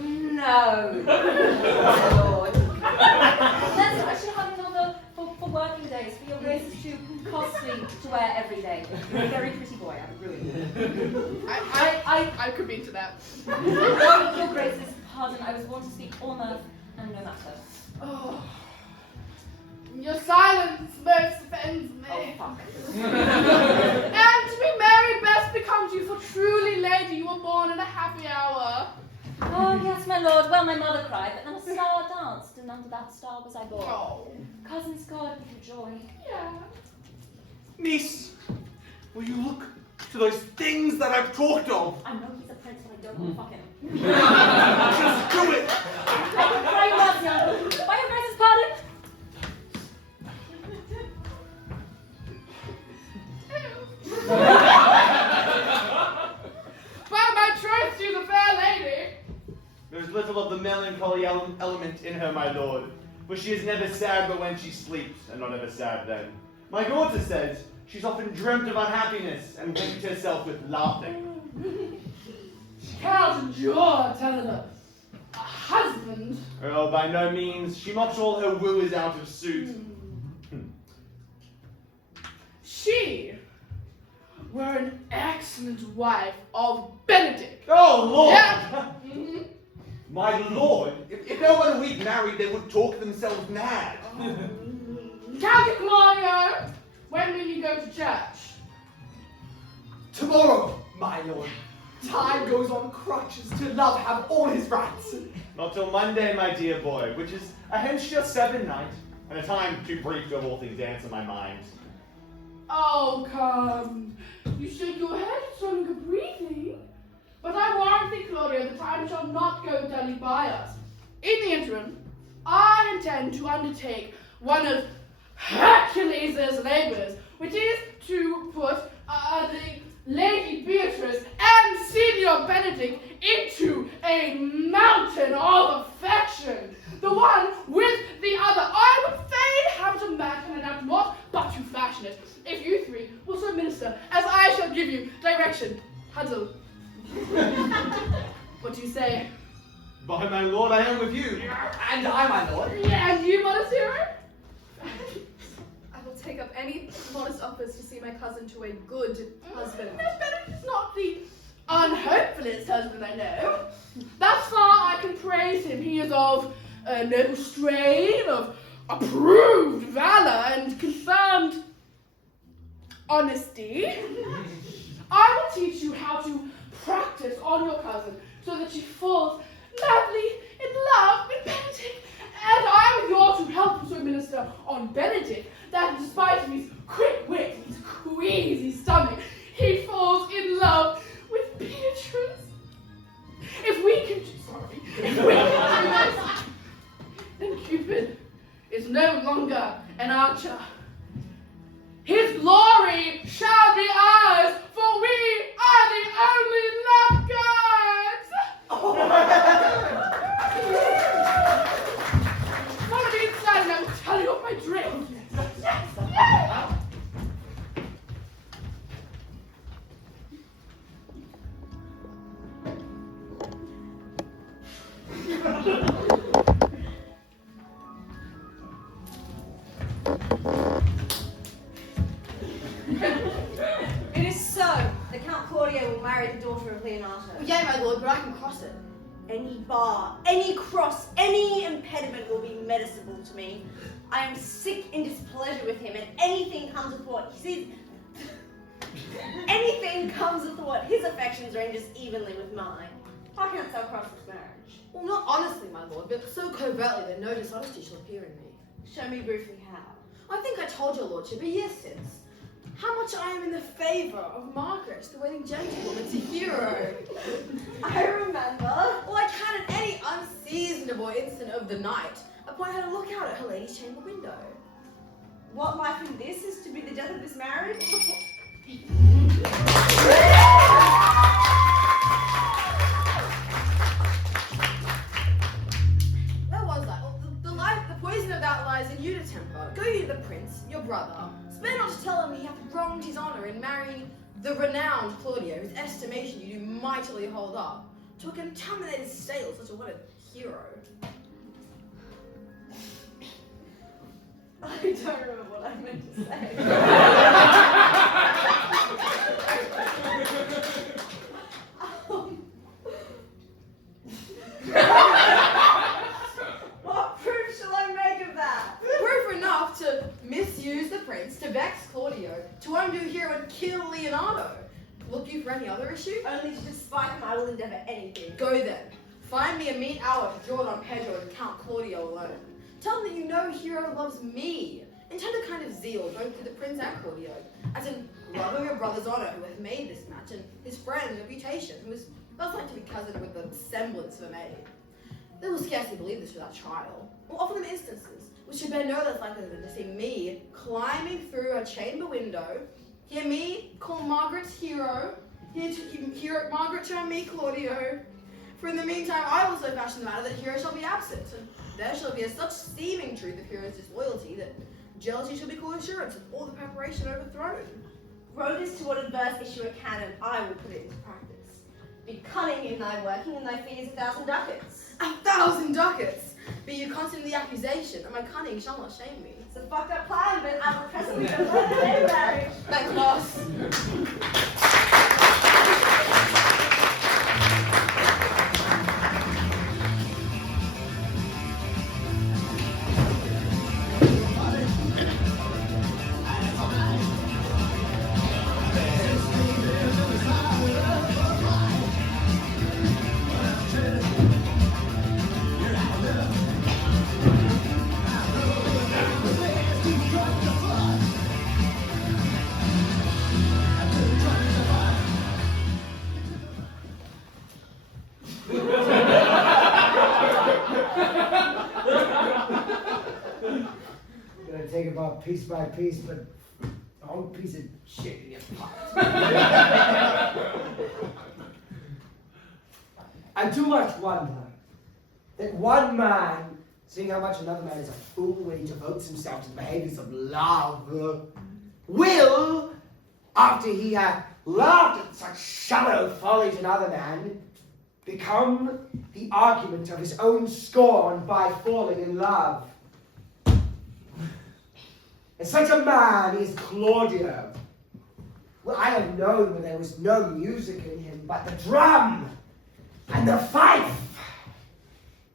No, my lord. I should have it on for working days, for your grace is too costly to wear every day. You're a very pretty boy, I would ruin you. I could be into that. Your grace's pardon, I was born to speak all mirth and no matter. Oh. Your silence most offends me. Oh, fuck. And to be merry best becomes you, for truly, lady, you were born in a happy hour. Oh, yes, my lord. Well, my mother cried, but then a star danced, and under that star was I born. Oh. Cousins, God, with your joy. Yeah. Niece, will you look to those things that I've talked of? I know he's a prince, but I don't want to fuck him. Just do it! I pray you mercy, uncle. By your grace's pardon. By my troth to the fair lady. There's little of the melancholy element in her, my lord, for she is never sad but when she sleeps, and not ever sad then. My daughter says she's often dreamt of unhappiness and waked herself with laughing. She cannot endure telling a husband. Oh, by no means. She mocks all her wooers out of suit. She were an excellent wife of Benedick. Oh, Lord! Yeah. My lord, if they were a week married, they would talk themselves mad. Count Claudio, when will you go to church? Tomorrow, my lord. Time goes on crutches to love have all his rights. Not till Monday, my dear boy, which is a hench 7 night, and a time too brief to have all things answer my mind. Oh, come. You shake your head, it's so breathing. But I warn thee, Claudio, the time shall not go dully by us. In the interim, I intend to undertake one of Hercules' labours, which is to put the Lady Beatrice and Senior Benedick into a mountain of affection. The one with the other. I would fain have to match and adapt what but to fashion it. If you three will so minister, as I shall give you direction. Huddle. What do you say? By my lord, I am with you. And I, my lord. Yeah, and you, modest hero? I will take up any modest offers to see my cousin to a good husband. Benedick is not the unhopefullest husband I know. Thus far I can praise him. He is of a noble strain, of approved valor and confirmed honesty. I will teach you how to practice on your cousin so that she falls madly in love with Benedick. And I am yours to help you so minister on Benedick, that in spite of his quick wit, his queasy stomach, he falls in love with Beatrice. If we can do this, then Cupid is no longer an archer. His glory shall be ours, for we are the only love gods! Follow me inside and I will tell you of my dream. Yes. It is so. The Count Claudio will marry the daughter of Leonardo. Yea, my lord, but I can cross it. Any bar, any cross, any impediment will be medicinable to me. I am sick in displeasure with him, and anything comes athwart. He says, Anything comes of what his affections ranges evenly with mine. I can't so cross this marriage. Well, not honestly, my lord, but so covertly that no dishonesty shall appear in me. Show me briefly how. I think I told your lordship a year since how much I am in the favour of Margaret, the waiting gentlewoman to hero. I remember. Well, I can at any unseasonable instant of the night appoint her to look out at her lady's chamber window. What life in this is to be the death of this marriage? Where was I? Well, the poison of that lies in you to temper. Go you to the prince, your brother. Spare not to tell him he hath wronged his honour in marrying the renowned Claudio, whose estimation you do mightily hold up, to a contaminated stale such a what a hero. I don't remember what I meant to say. What proof shall I make of that? Proof enough to misuse the prince, to vex Claudio, to undo hero and kill Leonardo. Look you for any other issue? Only to despite him I will endeavour anything. Go then. Find me a meet hour to draw it on Pedro and Count Claudio alone. Tell them that you know hero loves me. Intend a kind of zeal both to the prince and Claudio, as in love of your brother's honour who hath made this match, and his friend's reputation, who is most like to be cousin with the semblance of a maid. They will scarcely believe this without trial. We'll offer them instances, which should bear no less likely than to see me climbing through a chamber window, hear me call Margaret hero, hear Margaret term me Claudio. For in the meantime, I also fashion the matter that hero shall be absent, and there shall be such seeming truth of hero's disloyalty that jealousy shall be called assurance, and all the preparation overthrown. Row this to what adverse issue it can, and I will put it into practice. Be cunning in thy working, and thy fee is 1,000 ducats. 1,000 ducats! Be you constant in the accusation, and my cunning shall not shame me. It's a fucked up plan, but I will presently convert the day marriage. Thanks, boss. Gonna take it about piece by piece, but a whole piece of shit in your pot. I too much wonder that one man, seeing how much another man is a fool when he devotes himself to the behaviors of love, will, after he hath laughed at such shallow follies in other men, become the argument of his own scorn by falling in love. And such a man is Claudio. Well, I have known when there was no music in him but the drum and the fife.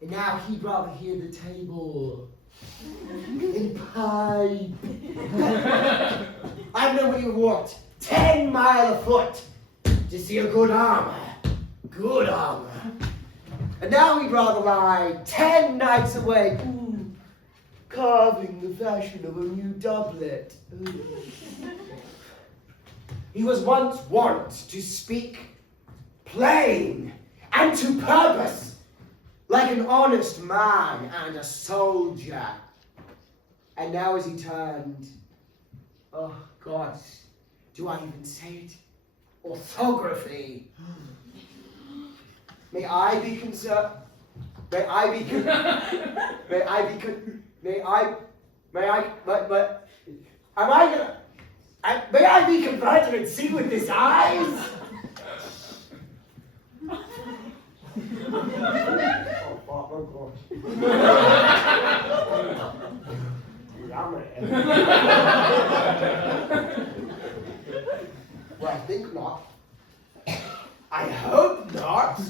And now he'd rather hear the table in pipe. I've known when he walked 10 miles afoot to see a good armor. Good armor. And now he'd rather lie 10 nights away, carving the fashion of a new doublet. He was once wont to speak plain and to purpose, like an honest man and a soldier. And now as he turned, oh God, do I even say it? Orthography. May I be concerned? May I be may I be converted and see with his eyes? Oh well, I think not. I hope not.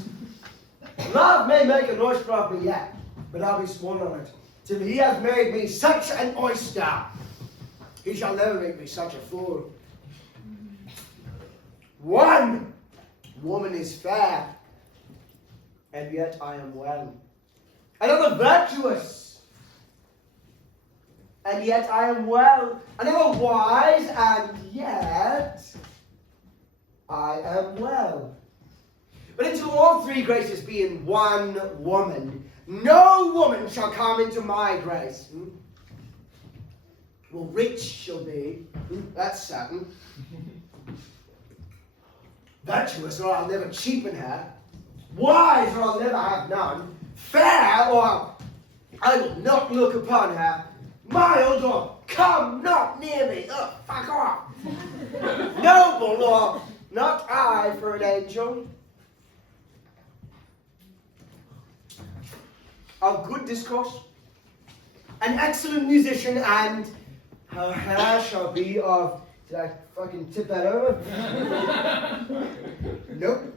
Love may make an oyster of me yet, but I'll be sworn on it. Till he has made me such an oyster, he shall never make me such a fool. One woman is fair, and yet I am well. Another virtuous, and yet I am well. Another wise, and yet I am well. But until all three graces be in one woman, no woman shall come into my grace. Well, rich she'll be, that's certain. Virtuous, or I'll never cheapen her. Wise, or I'll never have none. Fair, or I will not look upon her. Mild, or come not near me. Ugh, fuck off. Noble, or not I for an angel. Of good discourse, an excellent musician, and her hair shall be of. Did I fucking tip that over? Nope,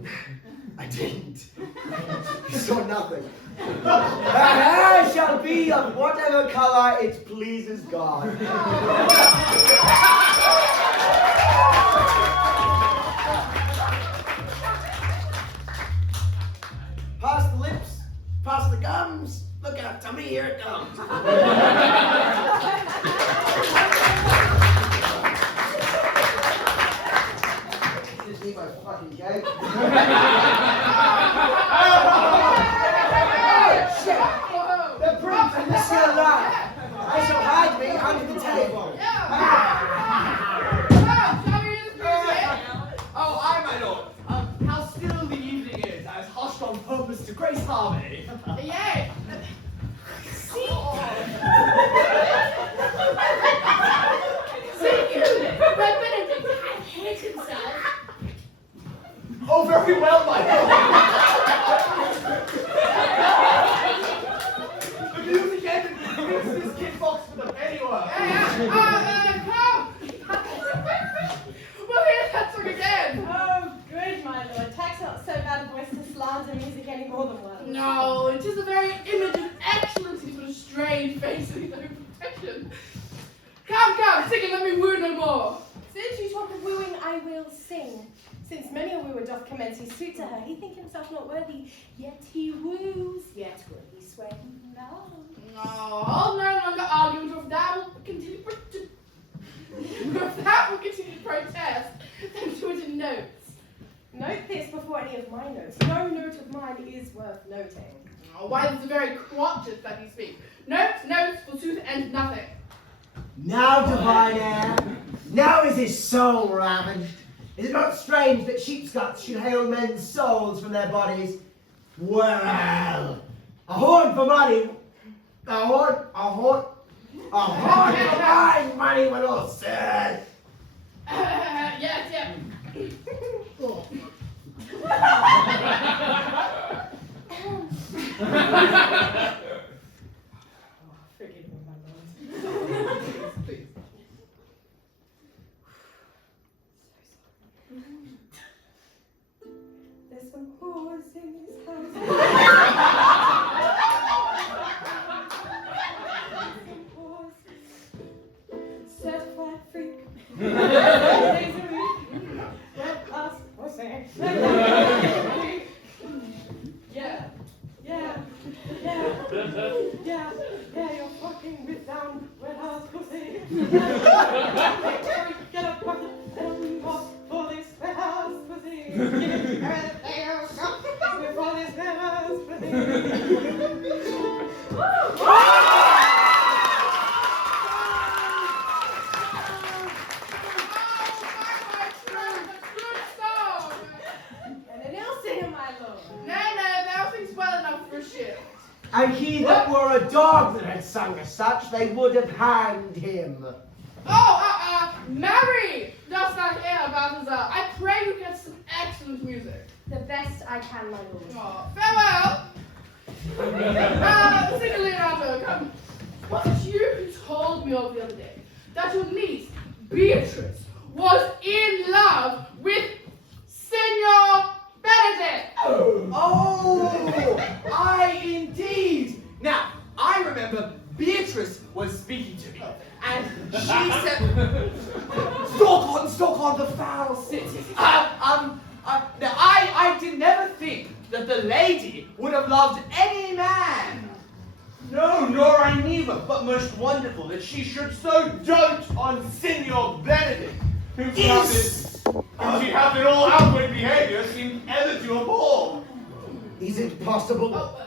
I didn't. You saw nothing. Her hair shall be of whatever color it pleases God. Pass the lips, pass the gums. Look out, Tommy, here it comes. Just need my fucking cake. Oh, shit! The prince and the still alive. I shall hide me under the table. Oh, aye, my lord. How still the evening is. I was hushed on purpose to grace harmony. Yay! See you, my Benedict had hit himself. Oh, very well, my lord. The music ended. Fix this kid box with a pennyworth. Come! Well, here's that song again. Oh, good, my lord. Tax not so bad a voice to slander music any more than well. No, it is a very image of excellency for a strained face with no protection. Come, sing and let me woo no more. Since you talk of wooing, I will sing. Since many a wooer doth commence his suit to her, he think himself not worthy, yet he woos, yet will he swear he loves. No, I'll no longer argue, and if that will continue to protest, then do it in notes. Note this before any of my notes. No note of mine is worth noting. Oh, why is the very crotchet that he speaks? Notes, forsooth, and nothing. Now, divine heir, now is his soul ravaged. Is it not strange that sheep's guts should hail men's souls from their bodies? Well, a horn for money, a horn for mine, money will all said. Yes. Oh, forgive me, my lord. Please. There's some whores in this house. Some whores. Certified freak. 7 days a week. Well, us, pussy. Yeah, you're fucking with down wet ass pussy. Get a bucket and walk for this wet ass pussy. Everything else for this wet ass pussy. And an ill singer, my lord. No, thou think's well enough for a shift. And he that were a dog that had sung as such, they would have hanged him. Mary! Dost thou hear, Balthazar? I pray you get some excellent music. The best I can, my lord. Oh, farewell! Sing a Leonardo, come. Was it you who told me of the other day that your niece, Beatrice, was in love with Signor Benedick? Oh, I indeed. Now, I remember Beatrice was speaking to me, and she said, stalk on the foul city. that the lady would have loved any man. No, nor I neither, but most wonderful that she should so dote on Signor Benedick, whom she hath in all outward behaviour seemed ever to abhor. Is it possible?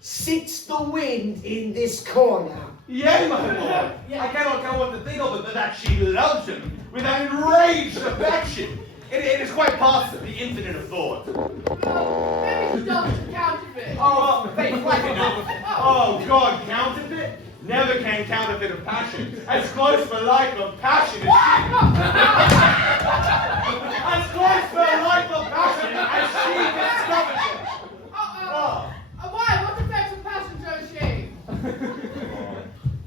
Sits the wind in this corner? Yea, my lord, I cannot tell what to think of it, but that she loves him with an enraged affection. It is quite past the infinite of thought. Maybe she doesn't counterfeit. Oh, faith, quite enough. Oh, God, counterfeit? Never can counterfeit of passion. As close for life of passion as she. As close for life of passion as she discovered it. Why? What effects of passion shows she?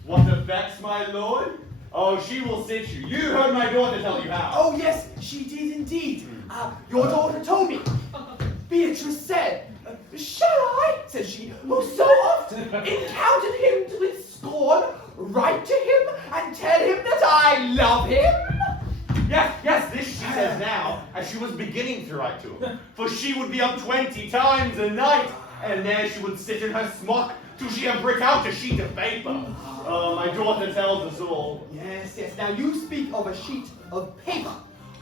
What effects, my lord? Oh, she will sit you. You heard my daughter tell you how. Oh yes, she did indeed. Your daughter told me. Beatrice said, shall I, said she, who so often encountered him with scorn, write to him and tell him that I love him? Yes, this she says now, as she was beginning to write to him. For she would be up 20 times a night, and there she would sit in her smock till she had break out a sheet of paper. Oh, my daughter tells us all. Yes. Now you speak of a sheet of paper.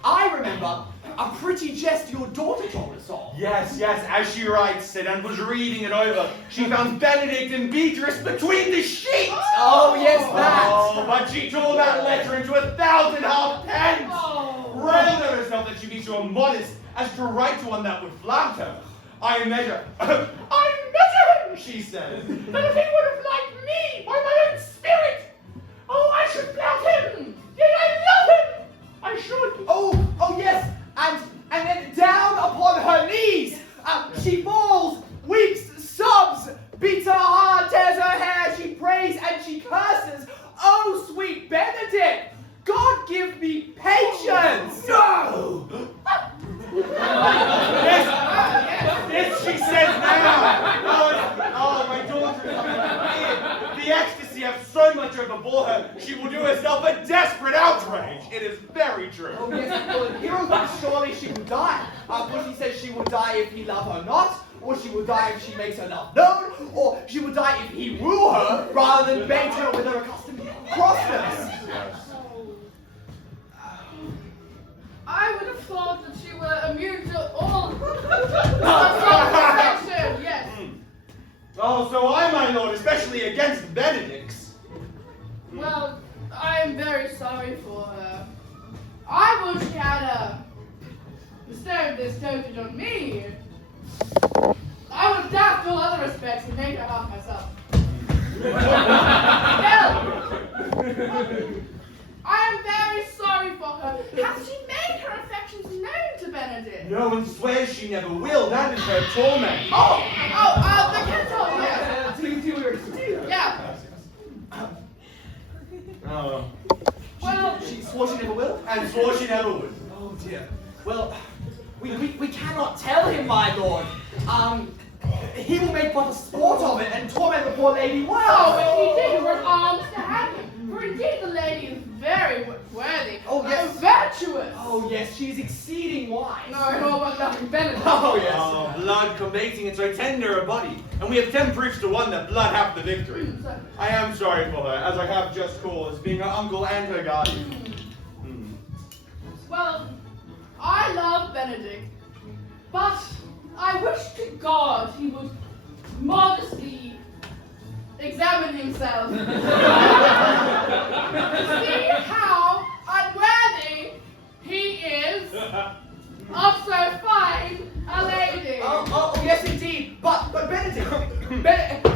I remember a pretty jest your daughter told us of. Yes, as she writes it and was reading it over, she found Benedict and Beatrice between the sheets. Oh, yes, that. Oh, but she tore that letter into 1,000 half pence. Railed at herself that she be so modest as to write to one that would flout her. I measure him, she says, that if he would have liked me by my own spirit, oh, I should flout him, yet I love him, I should. Oh, yes, and then down upon her knees, she falls, weeps, sobs, beats her heart, tears her hair, she prays and she curses. Oh, sweet Benedict, God give me patience. No! This she says now. Oh, my daughter is weird. The ecstasy hath so much overbore her, she will do herself a desperate outrage. It is very true. Oh yes, well, hereupon surely she will die. For she says she will die if he love her not, or she will die if she makes her love known, or she will die if he woo her rather than bait her with her accustomed crossness. I would have thought that you were immune to all affection, yes. Oh, so I, my lord, especially against Benedict's. Well, I am very sorry for her. I wish she had bestowed this dotage on me. I would adapt all other respects and make her half myself. I am very sorry for her. Has she made her affections known to Benedict? No one swears she never will. That is her torment. The kettle, yes. Yeah. Oh. Well, She swore she never will? And swore she never would. Oh dear. Well, we cannot tell him, my lord. He will make but a sport of it and torment the poor lady well. Oh, if he did, you were arms to have him. For indeed the lady is very worthy. Oh, yes. And virtuous. Oh yes, she is exceeding wise. No, I know about loving Benedict. Oh yes. Oh, blood combating in so tender a body, and we have 10 proofs to 1 that blood hath the victory. I am sorry for her, as I have just cause, being her uncle and her guardian. Well, I love Benedict, but I wish to God he would modestly examine himself to see how unworthy he is of so fine a lady. Oh yes indeed. But Benedict,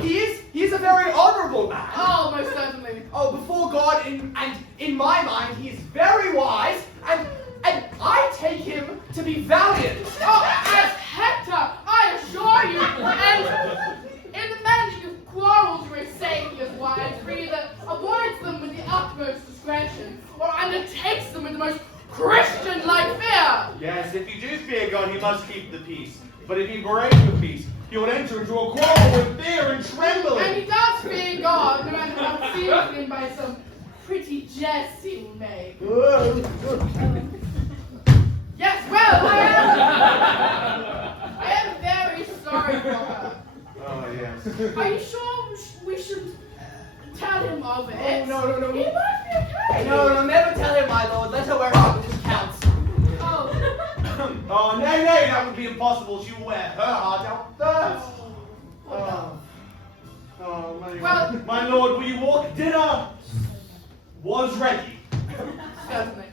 he is a very honourable man. Oh, most certainly. Oh, before God and in my mind, he is very wise, and I take him to be valiant. Oh, as Hector, I assure you, and in the manner of quarrels you may say he is wise, for he either avoids them with the utmost discretion, or undertakes them with the most Christian-like fear. Yes, if you do fear God, he must keep the peace. But if he breaks the peace, he will enter into a quarrel with fear and trembling. And he does fear God, no matter how deceived him by some pretty jests he will make. Yes, well, I am very sorry Are you sure we should tell him of it? Oh, no. He might be okay. No, never tell him, my lord. Let her wear it which counts. Oh. Oh, nay, that would be impossible. She will wear her heart out first. My lord, will you walk? Dinner was ready. Certainly.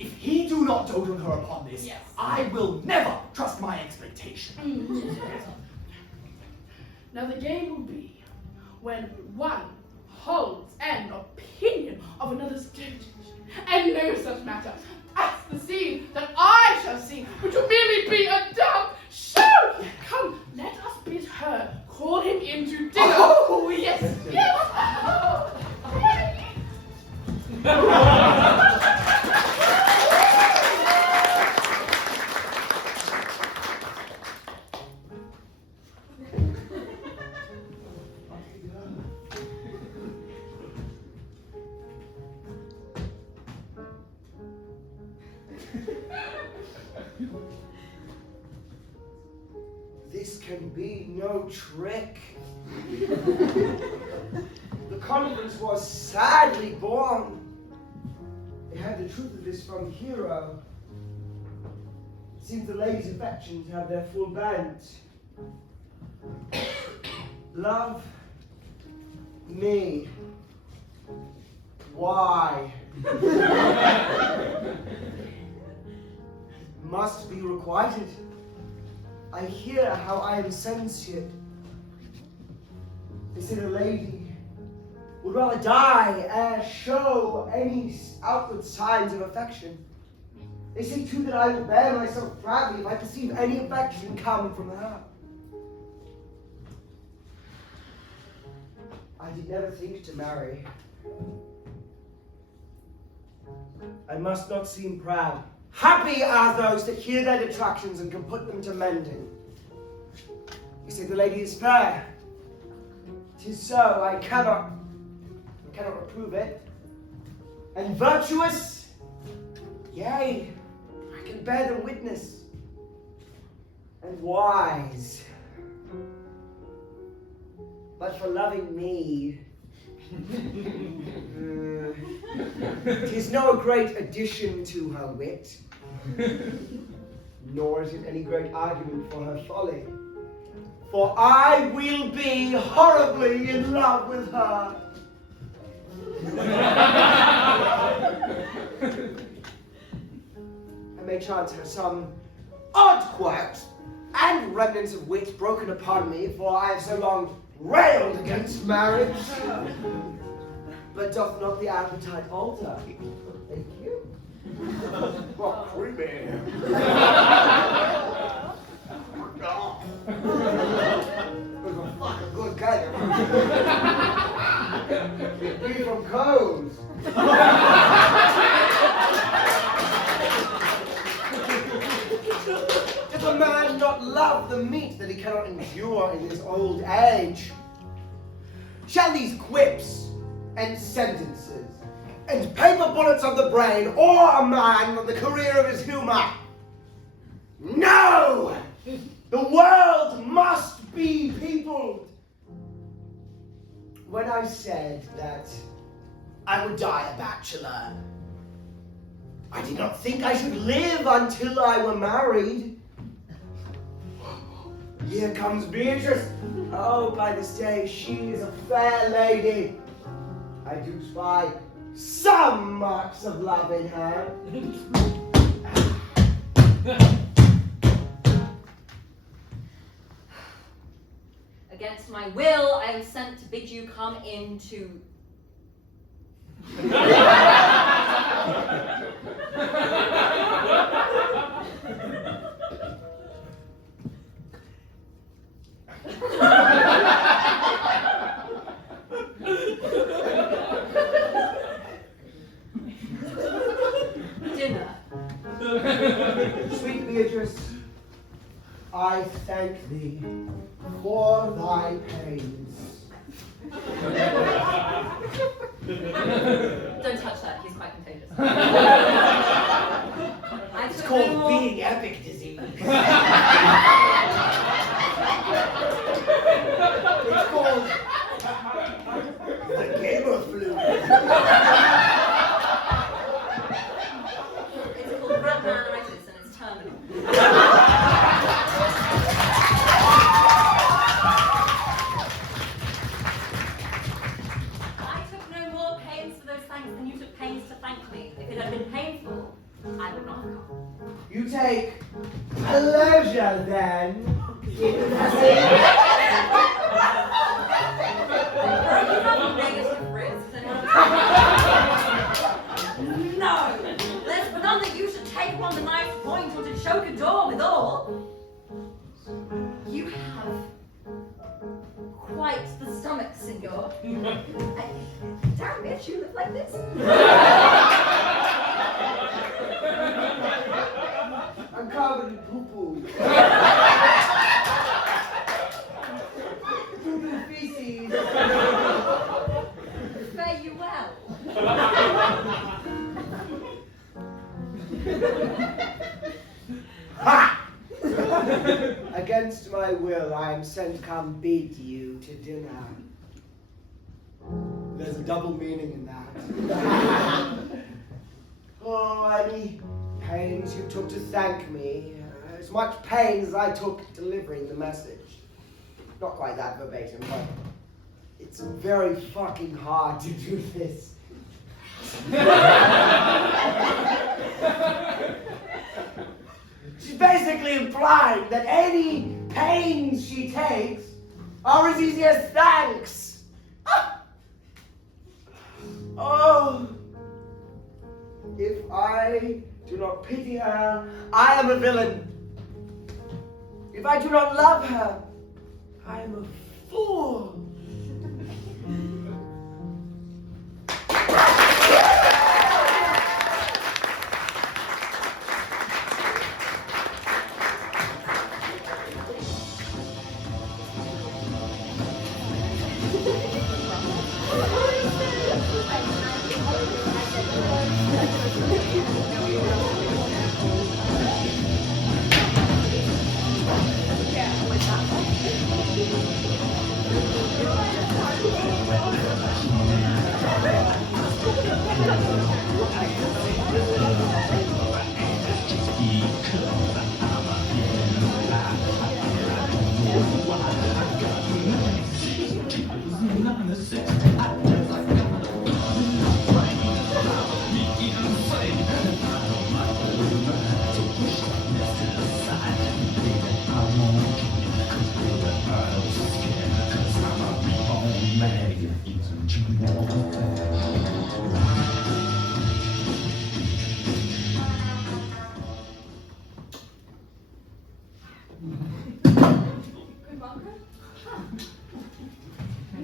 If he do not dote on her upon this, Yes. I will never trust my expectation. Now the game will be when one holds an opinion of another's dotage, and no such matter as the scene that I shall see, which will merely be a dumb show. Come, let us bid her call him into dinner. Oh, yes. This can be no trick. The conference was sadly born. They had the truth of this from Hero. It seems the lady's affections have their full bent. Love me. Why? Must be requited. I hear how I am censured. They say the lady would rather die ere show any outward signs of affection. They say too that I will bear myself proudly if I perceive any affection come from her. I did never think to marry. I must not seem proud. Happy are those that hear their detractions and can put them to mending. You say the lady is fair. 'Tis so, I cannot reprove it. And virtuous, yea, I can bear them witness. And wise, but for loving me, 'tis no great addition to her wit, nor is it any great argument for her folly. For I will be horribly in love with her. I may chance her some odd quirks and remnants of wit broken upon me, for I have so long railed against marriage. But doth not the appetite alter? Thank you. What creepy. Fuck a good guy. Be from Coes. If a man not love the meat that he cannot endure in his old age, shall these quips and sentences and paper bullets of the brain awe a man from the career of his humor? No! The world must be peopled. When I said that I would die a bachelor, I did not think I should live until I were married. Here comes Beatrice. Oh, by this day, she is a fair lady. I do spy some marks of love in her. Against my will, I am sent to bid you come into... dinner. Sweet Beatrice, I thank thee for thy pains. Don't touch that, he's quite contagious. It's called being epic disease. No! There's none that you should take upon the knife's point or to choke a door withal. You have quite the stomach, senor. Damn bitch, you look like this. I'm covered in poo-poo. Poo-poo feces. Fare you well. Ha! Against my will, I am sent to come beat you to dinner. There's a double meaning in that. Oh, any pains you took to thank me, as much pain as I took delivering the message. Not quite that verbatim, but it's very fucking hard to do this. She's basically implying that any pains she takes are as easy as thanks. Ah! Oh, if I do not pity her, I am a villain. If I do not love her, I am a fool.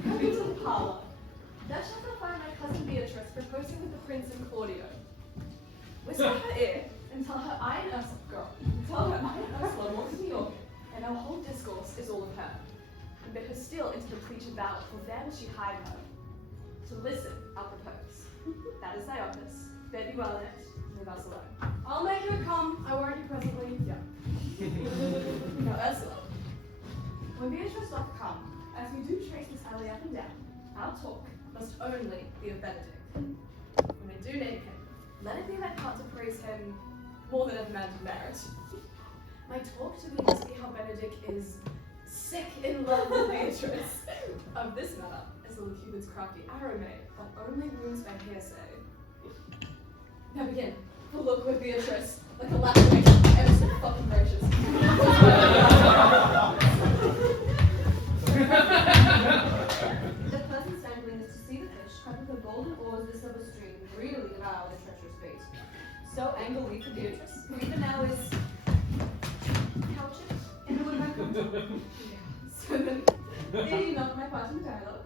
Coming to the parlour, thou shalt not find my cousin Beatrice proposing with the prince and Claudio. Whisper her ear and tell her I and Ursula walked to New York, and our whole discourse is all of her. And bid her steal into the preacher bower, for there will she hide her. To listen, I'll propose. That is thy office. Fare thee well in it. Leave us alone. I'll make her come. I warrant you presently. Yeah. Now, Ursula. When Beatrice doth come, as we do trace this alley up and down, our talk must only be of Benedick. When I do name him, let it be my part to praise him more than every man to merit. My talk to me must be how Benedick is sick in love with Beatrice. Of this matter, as the Cupid's crafty arrow made, but only wounds by hearsay. Now begin. For look with Beatrice, like a lacrimation, ever so fucking gracious. The pleasant sampling is to see the fish cut with the golden oars this of a stream really devour the treacherous bait. So angle we for Beatrice, who even now is couching in the woodland. So then, maybe not my part in the dialogue.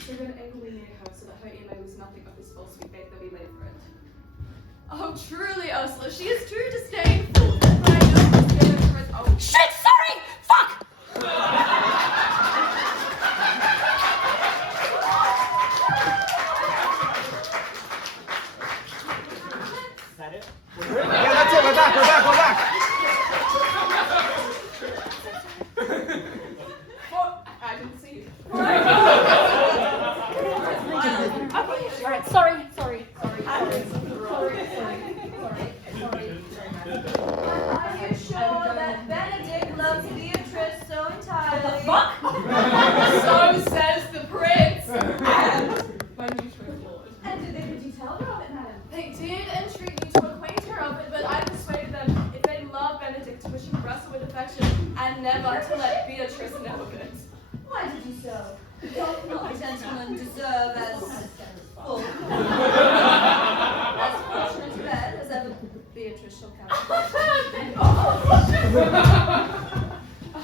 So we're going to angle near her so that her ear may lose nothing of this false sweet bait that we laid for it. Oh, truly, Ursula, she is too disdainful. But I know this Beatrice. Oh, shit, sorry! Fuck! Is that it? Yeah, that's it. We're back. Oh, I didn't see you. Alright, sorry. Are you sure that Benedick loves Beatrice so entirely? Fuck! So says the prince. And my new true lord. And did they tell her of it, madam? They did entreat me to acquaint her of it, but I persuaded them, if they love Benedick, to wish him wrestle with affection and never sworn to let Beatrice know of it. Why did you so? Doth not the gentleman deserve as full? As fortunate a bed as ever Beatrice shall carry?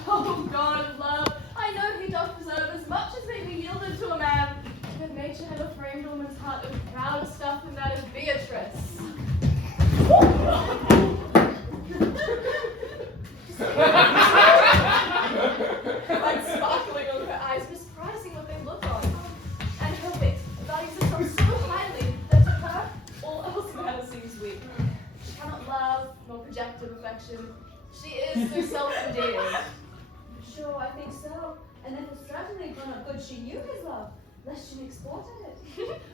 Oh, God of love, I know he doth deserve as much as may be yielded to a man. But nature had a framed woman's heart of prouder stuff than that of Beatrice. Light sparkling over her eyes, misprizing what they look on. And her wit values herself so highly that to her, all else matter seems weak. She cannot love nor project of affection. She is so self-endeared. Sure, I think so. And if it's certainly not good she knew his love, lest she exported it.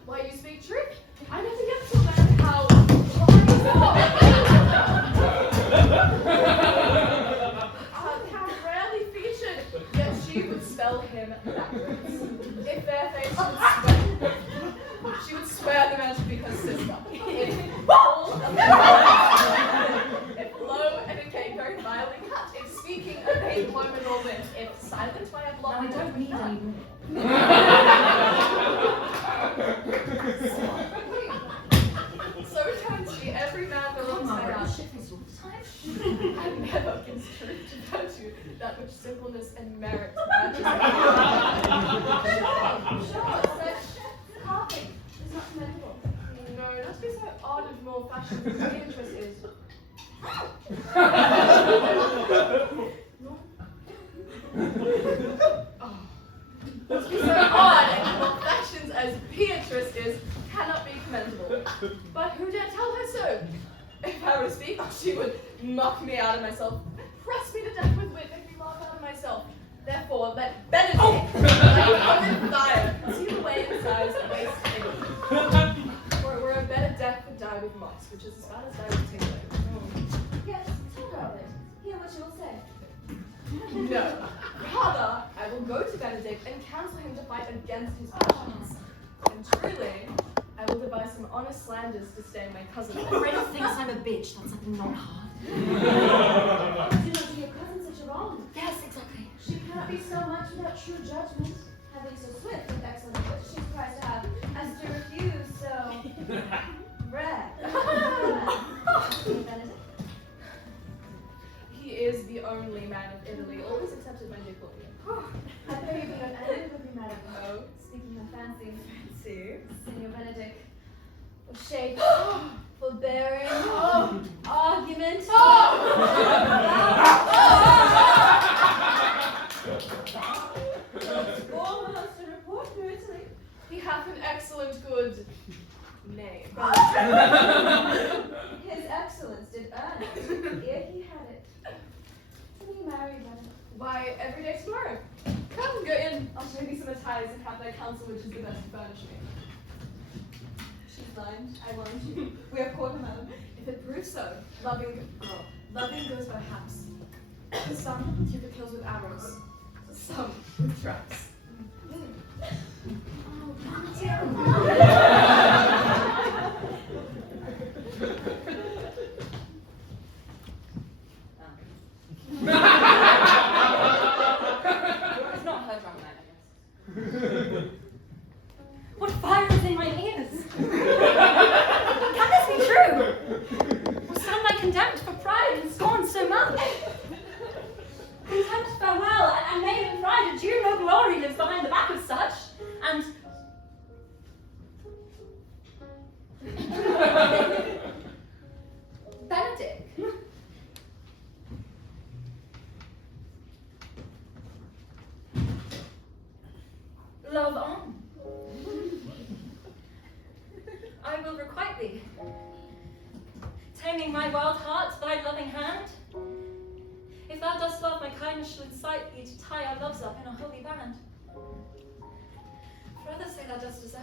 Why, you speak truth. I never yet saw man how rarely featured, yet she would spell him backwards. If their face would swear, she would swear the man should be her sister. If bold, if low and a cake very vilely cut, if speaking a paid woman or limp, if silent by a block. Now, I don't need any So turns she every man belongs her out. And never construed to virtue that which simpleness and merit matches. Sure, such carping is not commendable. No, not to be so odd and more fashioned as Beatrice is. Not to be so odd and more fashions as Beatrice is cannot be commendable. But who dare tell her so? If I were to speak, she would mock me out of myself, press me to death with wit, make me laugh out of myself. Therefore, let Benedick, like common fire, consume away in size and waste energy. For it were a better death to die with moss, which is as bad as die with tingling. Yes, talk of it. Hear what you will say. No. Rather, I will go to Benedick and counsel him to fight against his passions. And truly, I will devise some honest slanders to stain my cousin. Already thinks I'm a bitch. That's like not hard. Do not do your cousin such a wrong. Yes, exactly. She cannot be so much without true judgment, having so swift and excellent wit she's prized to have, as to refuse so rare. Benedick? He is the only man of Italy, always accepted my dear Claudio. I pray you be not angry with me, madam. Oh. Speaking of fancy, See? Signor Benedick, of shape, forbearing, argument. Almost a report to Italy. He hath an excellent good name. His excellence did earn it, ere he had it. When you marry, madam? Why, every day tomorrow. Come, go in. I'll show you some attires and have thy counsel which is the best to furnish me. She's blind, I warrant you. We have caught her, madam. If it proves so, loving goes by haps. Some you could kill with arrows, some with traps. It's not her drunk night, I guess. What fire is in my ears? Can this be true? Or stand I condemned for pride and scorn so much? Contempt, farewell, and name and pride, a due no glory lives behind the back of such, and Benedick. love on. I will requite thee, taming my wild heart, thy loving hand. If thou dost love, my kindness shall incite thee to tie our loves up in a holy band. For others say thou dost deserve.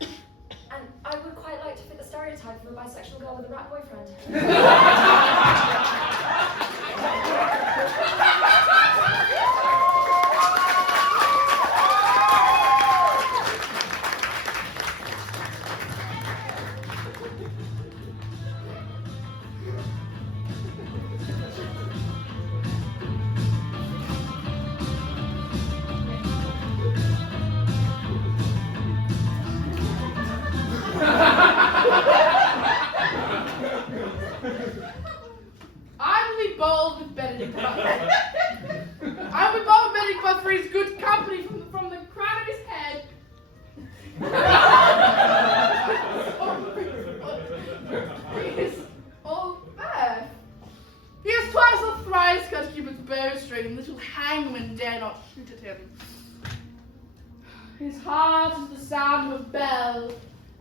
And I would quite like to fit the stereotype of a bisexual girl with a rat boyfriend. I will be Bob Benedick, but for his good company from the crown of his head. He is old Beth. He has twice or thrice cut Cupid's bowstring, and little hangman dare not shoot at him. His heart is the sound of a bell,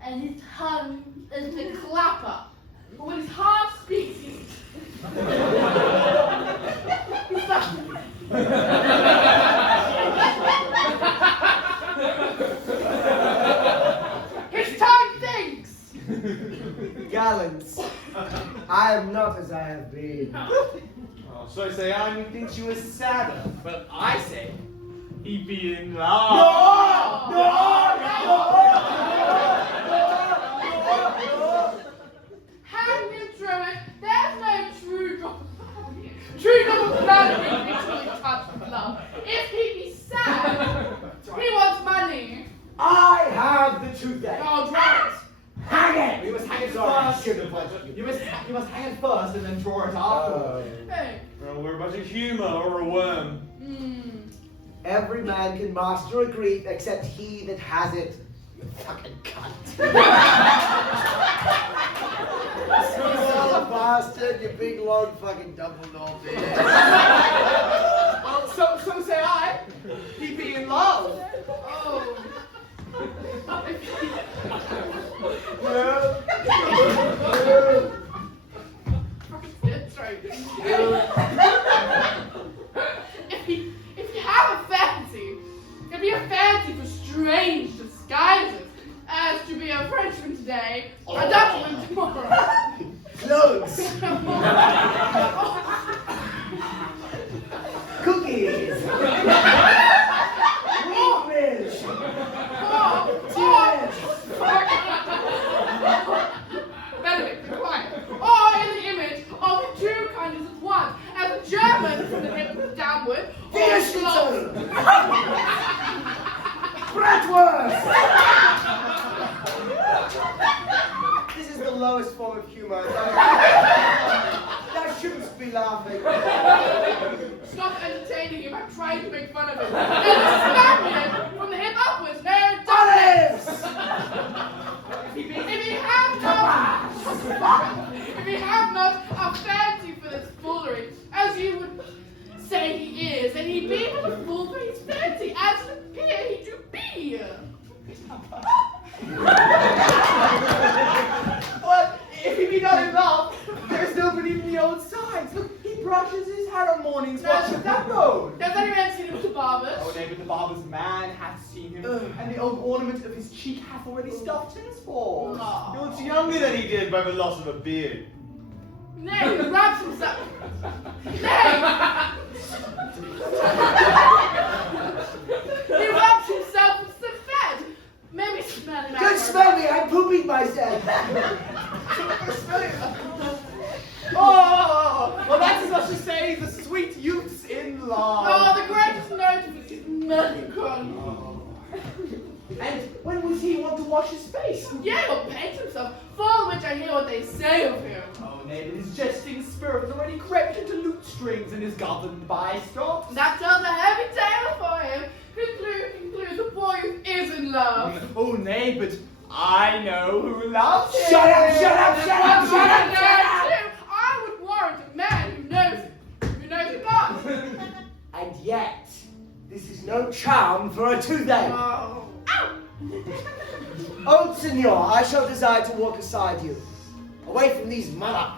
and his tongue is the clapper. But when his heart speaks, his tongue thinks. Gallants, I am not as I have been. Oh, so say I, methinks you were sadder. But I say, he be in love. Hang him through it. There's no true drop of blood in between touch of love. If he be sad, he wants money. I have the toothache. Oh, right. Hang it! You must hang it first. You must hang it first and then draw it afterwards. Hey. Well, we're but a humour or a worm. Every man can master a grief except he that has it. You fucking cunt. You little bastard, you big long fucking Dumbledore bitch. Well, so say I. He be in love. Oh. That's right. If you have a fancy, it'd be a fancy for strange disguises, as to be a Frenchman today, a Dutchman tomorrow. Clothes. Cookies. Wheatbridge. Benedick, be quiet. Or in the image of two countries at once, as a German from the hip downward, or Schnitzel. Bratwurst. This is the lowest form of humour. That shouldn't be laughing. Stop entertaining him. I'm trying to make fun of him. And the Spaniard from the hip upwards, no Olives. If he have not a fancy for this foolery, as you would say he is, then he be but a fool for his fancy, as it appear he do be. But if he be not in love, there's nobody in the old signs. Look, he brushes his hair on mornings. What should that go? Does anyone see him to barbers? Oh, nay, but the barber's man hath seen him, and the old ornament of his cheek hath already stuffed his balls. He looks younger than he did by the loss of a beard. Nay, he rubs himself. Nay! He rubs himself with some fat. Maybe smell him out. Don't smell me, I'm pooping myself. Oh, well, that's as much to say the sweet youth's in love. Oh, the greatest note of it is melancholy. And when was he want to wash his face? Yea, or paint himself, for which I hear what they say of him. Oh, nay, but his jesting spirit has already crept into lute strings and is governed by stops. That tells a heavy tale for him. Conclude, the boy who is in love. Oh, nay, but I know who loves him. Shut up! I would warrant a man who knows it not. And yet, this is no charm for a toothache. Oh. Old senor, I shall desire to walk aside you, away from these motherfuckers.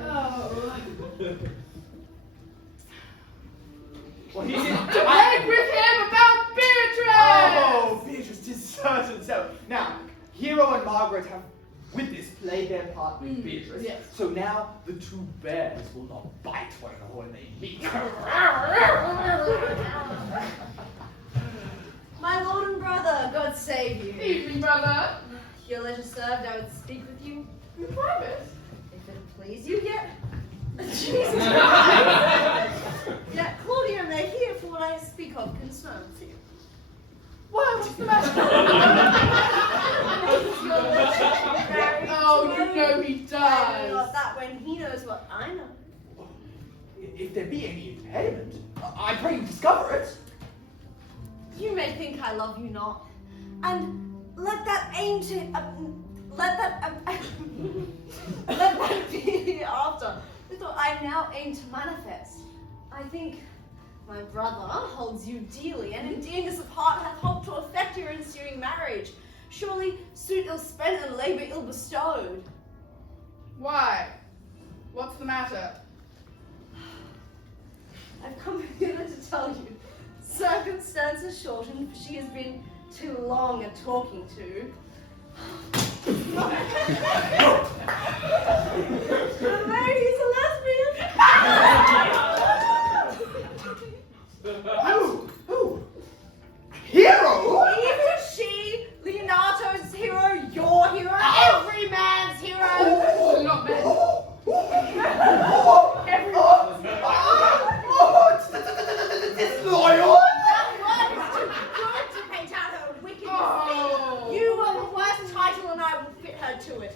Oh. Well, he did. To beg with him about Beatrice! Oh, Beatrice, 'tis certain so. Now, Hero and Margaret have with this played their part with Beatrice. Yes. So now the two bears will not bite one another when they meet. My lord and brother, God save you. Evening, brother. Your leisure served, I would speak with you. In private? If it please you, yet. Jesus. Yet Claudio and they here for what I speak of concerns you. Why, what's the matter? Your lordship, married. Oh, Oh, you know he I know does. not that when he knows what I know. If there be any impediment, I pray you discover it. You may think I love you not, and let that aim to let that be after. Little I now aim to manifest. I think my brother holds you dearly, and in dearness of heart hath hoped to effect your ensuing marriage. Surely suit ill spent and labour ill bestowed. Why? What's the matter? I've come hither to tell you, circumstances shortened, for she has been too long a talking to. The lady's a lesbian. Who? Hero? Even she, Leonato's hero, your hero, every man's hero. Oh, not men. Disloyal? That word is too good to paint out her wickedness. Oh. You are the worst title, and I will fit her to it.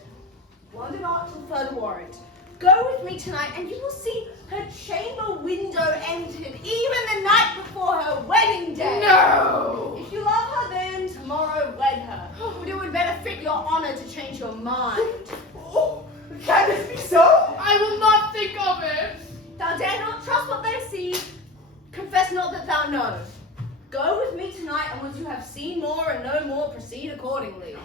Wonder not till further warrant. Go with me tonight, and you will see her chamber window entered, even the night before her wedding day. No! If you love her, then tomorrow wed her. But it would better fit your honor to change your mind. Oh, can this be so? I will not think of it. Thou dare not trust what they see. Confess not that thou know. Go with me tonight, and once you have seen more and know more, proceed accordingly.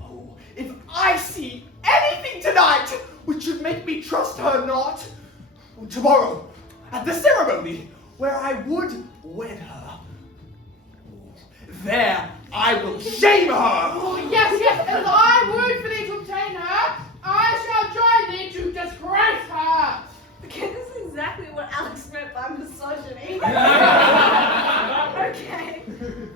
Oh, if I see anything tonight which should make me trust her not, tomorrow, at the ceremony, where I would wed her, there I will shame her! Oh, yes, as I would for thee to obtain her, I shall join thee to disgrace her. Okay, this is exactly what Alex meant by misogyny. Okay.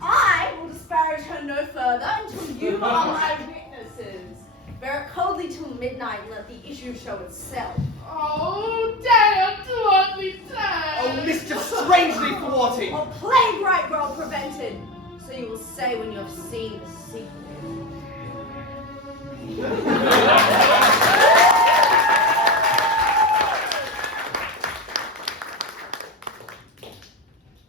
I will disparage her no further until you are my witnesses. Bear it coldly till midnight and let the issue show itself. Oh, damn, thwartly time. Oh, mischief strangely thwarting! Or plague right well prevented. So you will say when you have seen the secret.